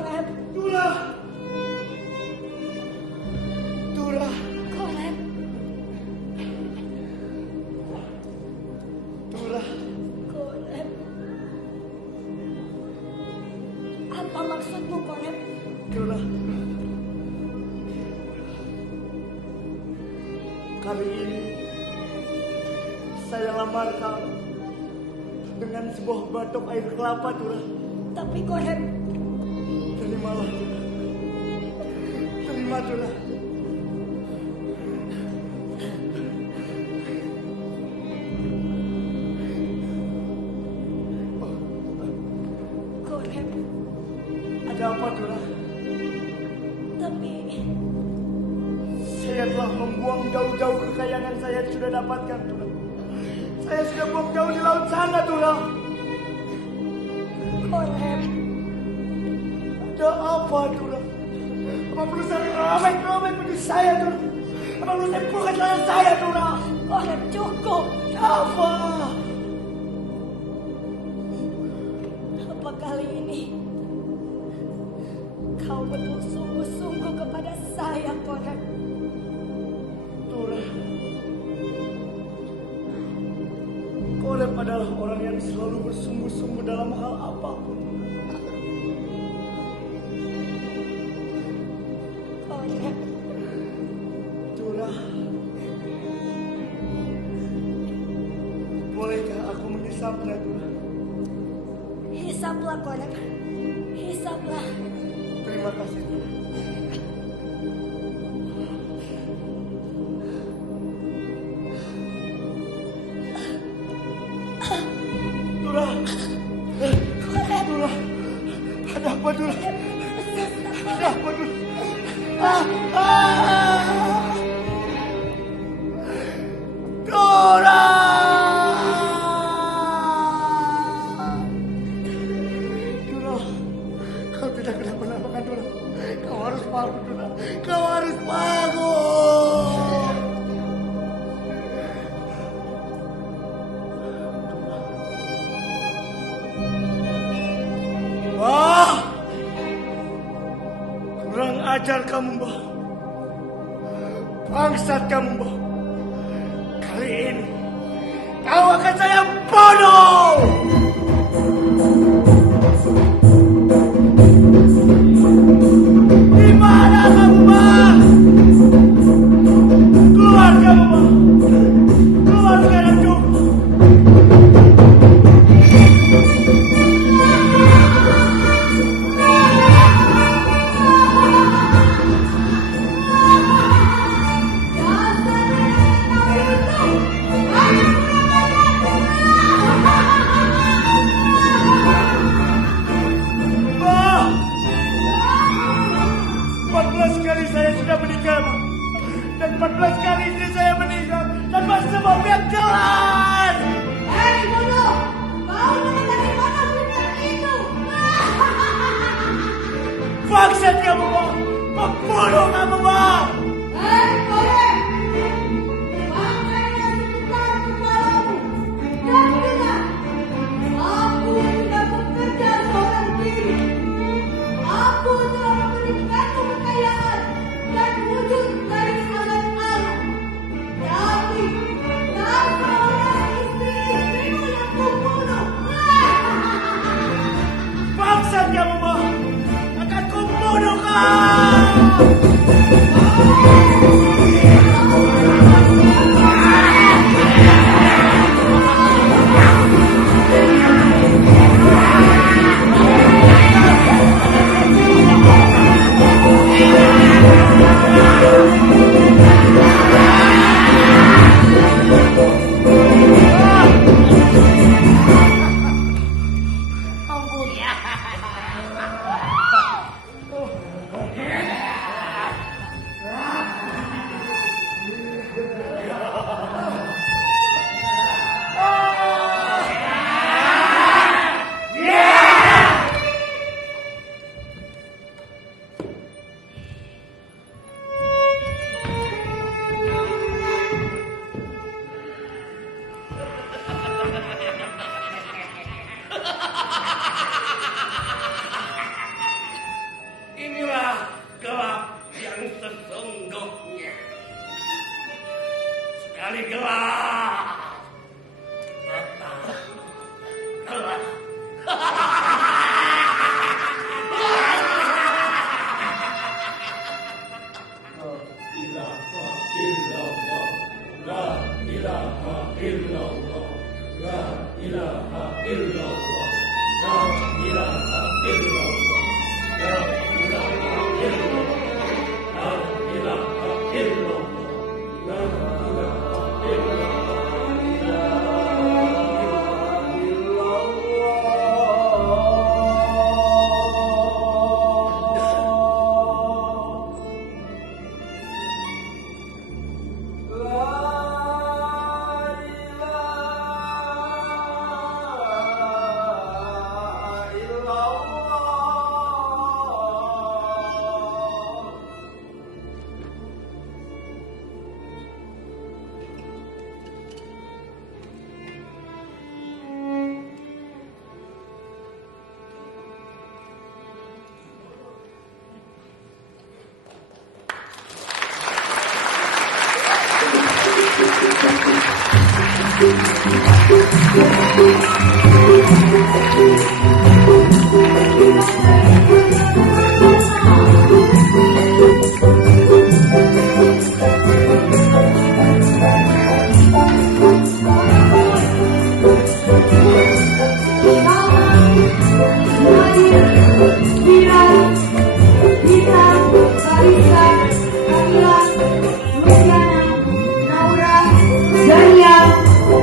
Korem. Turah. Turah. Korem. Turah. Korem. Apa maksudmu, Korem? Turah. Kali ini saya lamar kamu dengan sebuah batok air kelapa, Turah. Tapi Korem, Terimalah, Turah. Terima, Turah. Korem, Ada apa, Turah? tapi Saya telah membuang jauh-jauh kekayaan yang saya sudah dapatkan, Turah. Saya sudah buang jauh di laut sana, Turah. Korem, Ada apa, Turah? Apa perlu saya robek-robek baju saya, Turah? Apa perlu saya pukul celana saya, Turah? Korem cukup. Apa? Apa kali ini kau betul sungguh-sungguh kepada saya, Korem? Turah. Korem adalah orang yang selalu bersungguh-sungguh dalam hal apapun. Korem, Turah. Bolehkah aku menghisapnya, Turah? hisaplah, Korem. Hisaplah. Terima kasih, Turah. Turah. Turah. Ada apa, Turah? Ada apa, Turah? Turah. Kau tidak kenapa-napa kan, Turah? Kau harus bangun, Turah. Kau harus bangun. Wah! Kurang ajar kamu, Mbah. Bangsat kamu, Mbah. Kali ini kau akan saya bunuh. Di mana kamu, Mbah? Keluar kamu, Mbah. Keluar sekarang juga. Mbah! 14 kali saya sudah menikah, Mbah. Dan 14 kali istri saya meninggal tanpa sebab yang jelas. Hei, bodoh! Kau dari mana berita itu? Bangsat kamu, Mbah. Pembunuh kamu, Mbah. Hei, Korem! Makanya sebentar kepadamu. Dan dengar, aku tidak bekerja seorang diri. Aku telah memberikanmu kekayaan dan wujud dari alam alam. Tapi, kau seorang istri-istrimu yang kubunuh. Bangsat kamu, Mbah. Akan kubunuh kau. Ampun.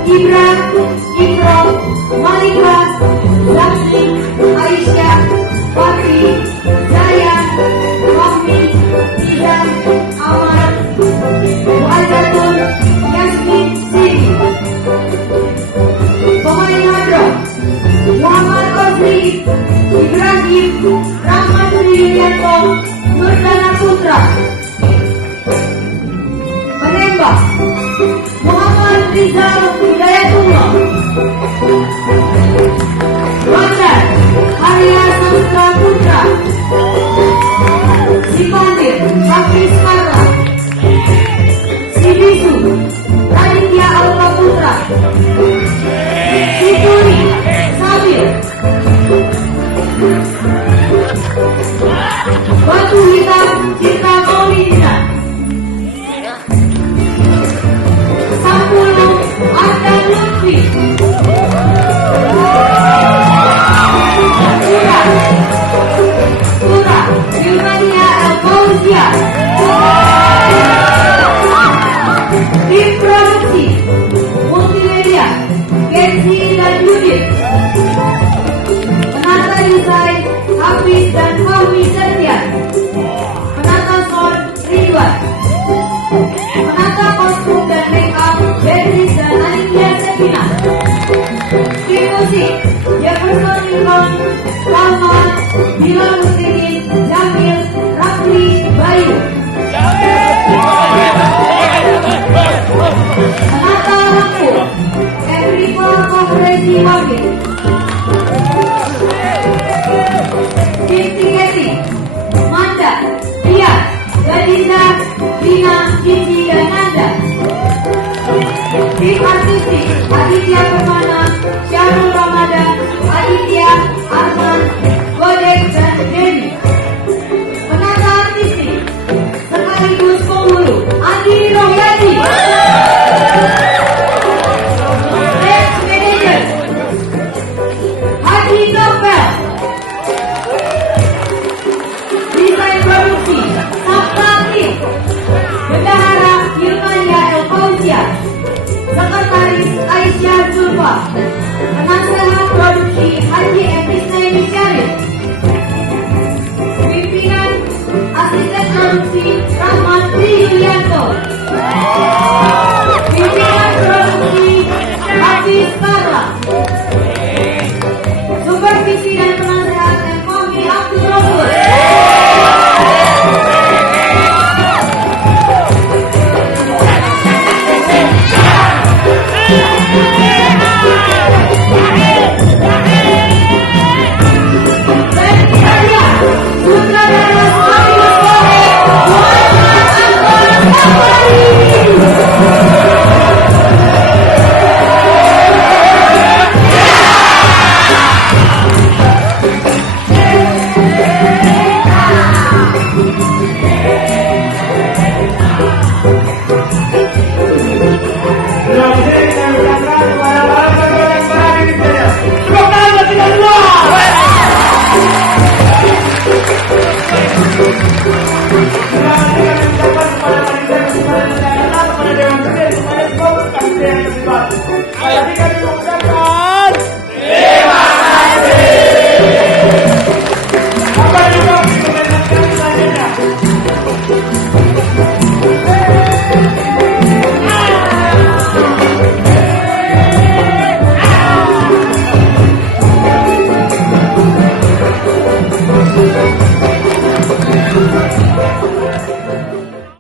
Ibran, Ikrom, Malika, Zakti, Aisyah, Fatri, Zayan, Fahmi, Izan, Amar, Muazzatun, Yasmin, Siti. Pemain hadroh Muhammad Qasri, Ibrahim, Rahmat Yulianto, Nurdana Putra. Menembak Muhammad Rizal Hidayatullah. Bandar Arya Sastra Putra. Sipandir Hafiz Farah. Sibisu Raditya Alfa Putra. Situri Samir. Batu Hitam Citra Maulidina. Sampulu Adam Lutfi. Pura Ilmania Al-Fauzia. Tim produksi multimedia Kenzi dan Yudit. Penata desain Hafiz dan Fahmi Setian. Penata sound Ridwan. Penata kostum dan make up Beatrice dan Anindya Sepina. Tim musik Jefferson Imron, Salman, Bilal Muslimin, Jamil, Rafli, Bayu. Penata lampu Enrico Kohresi Wagin. Tim tiketing Manda, Ria, Gadinda, Dina, Cici, dan Nanda. Tim artistik Aditya Permana.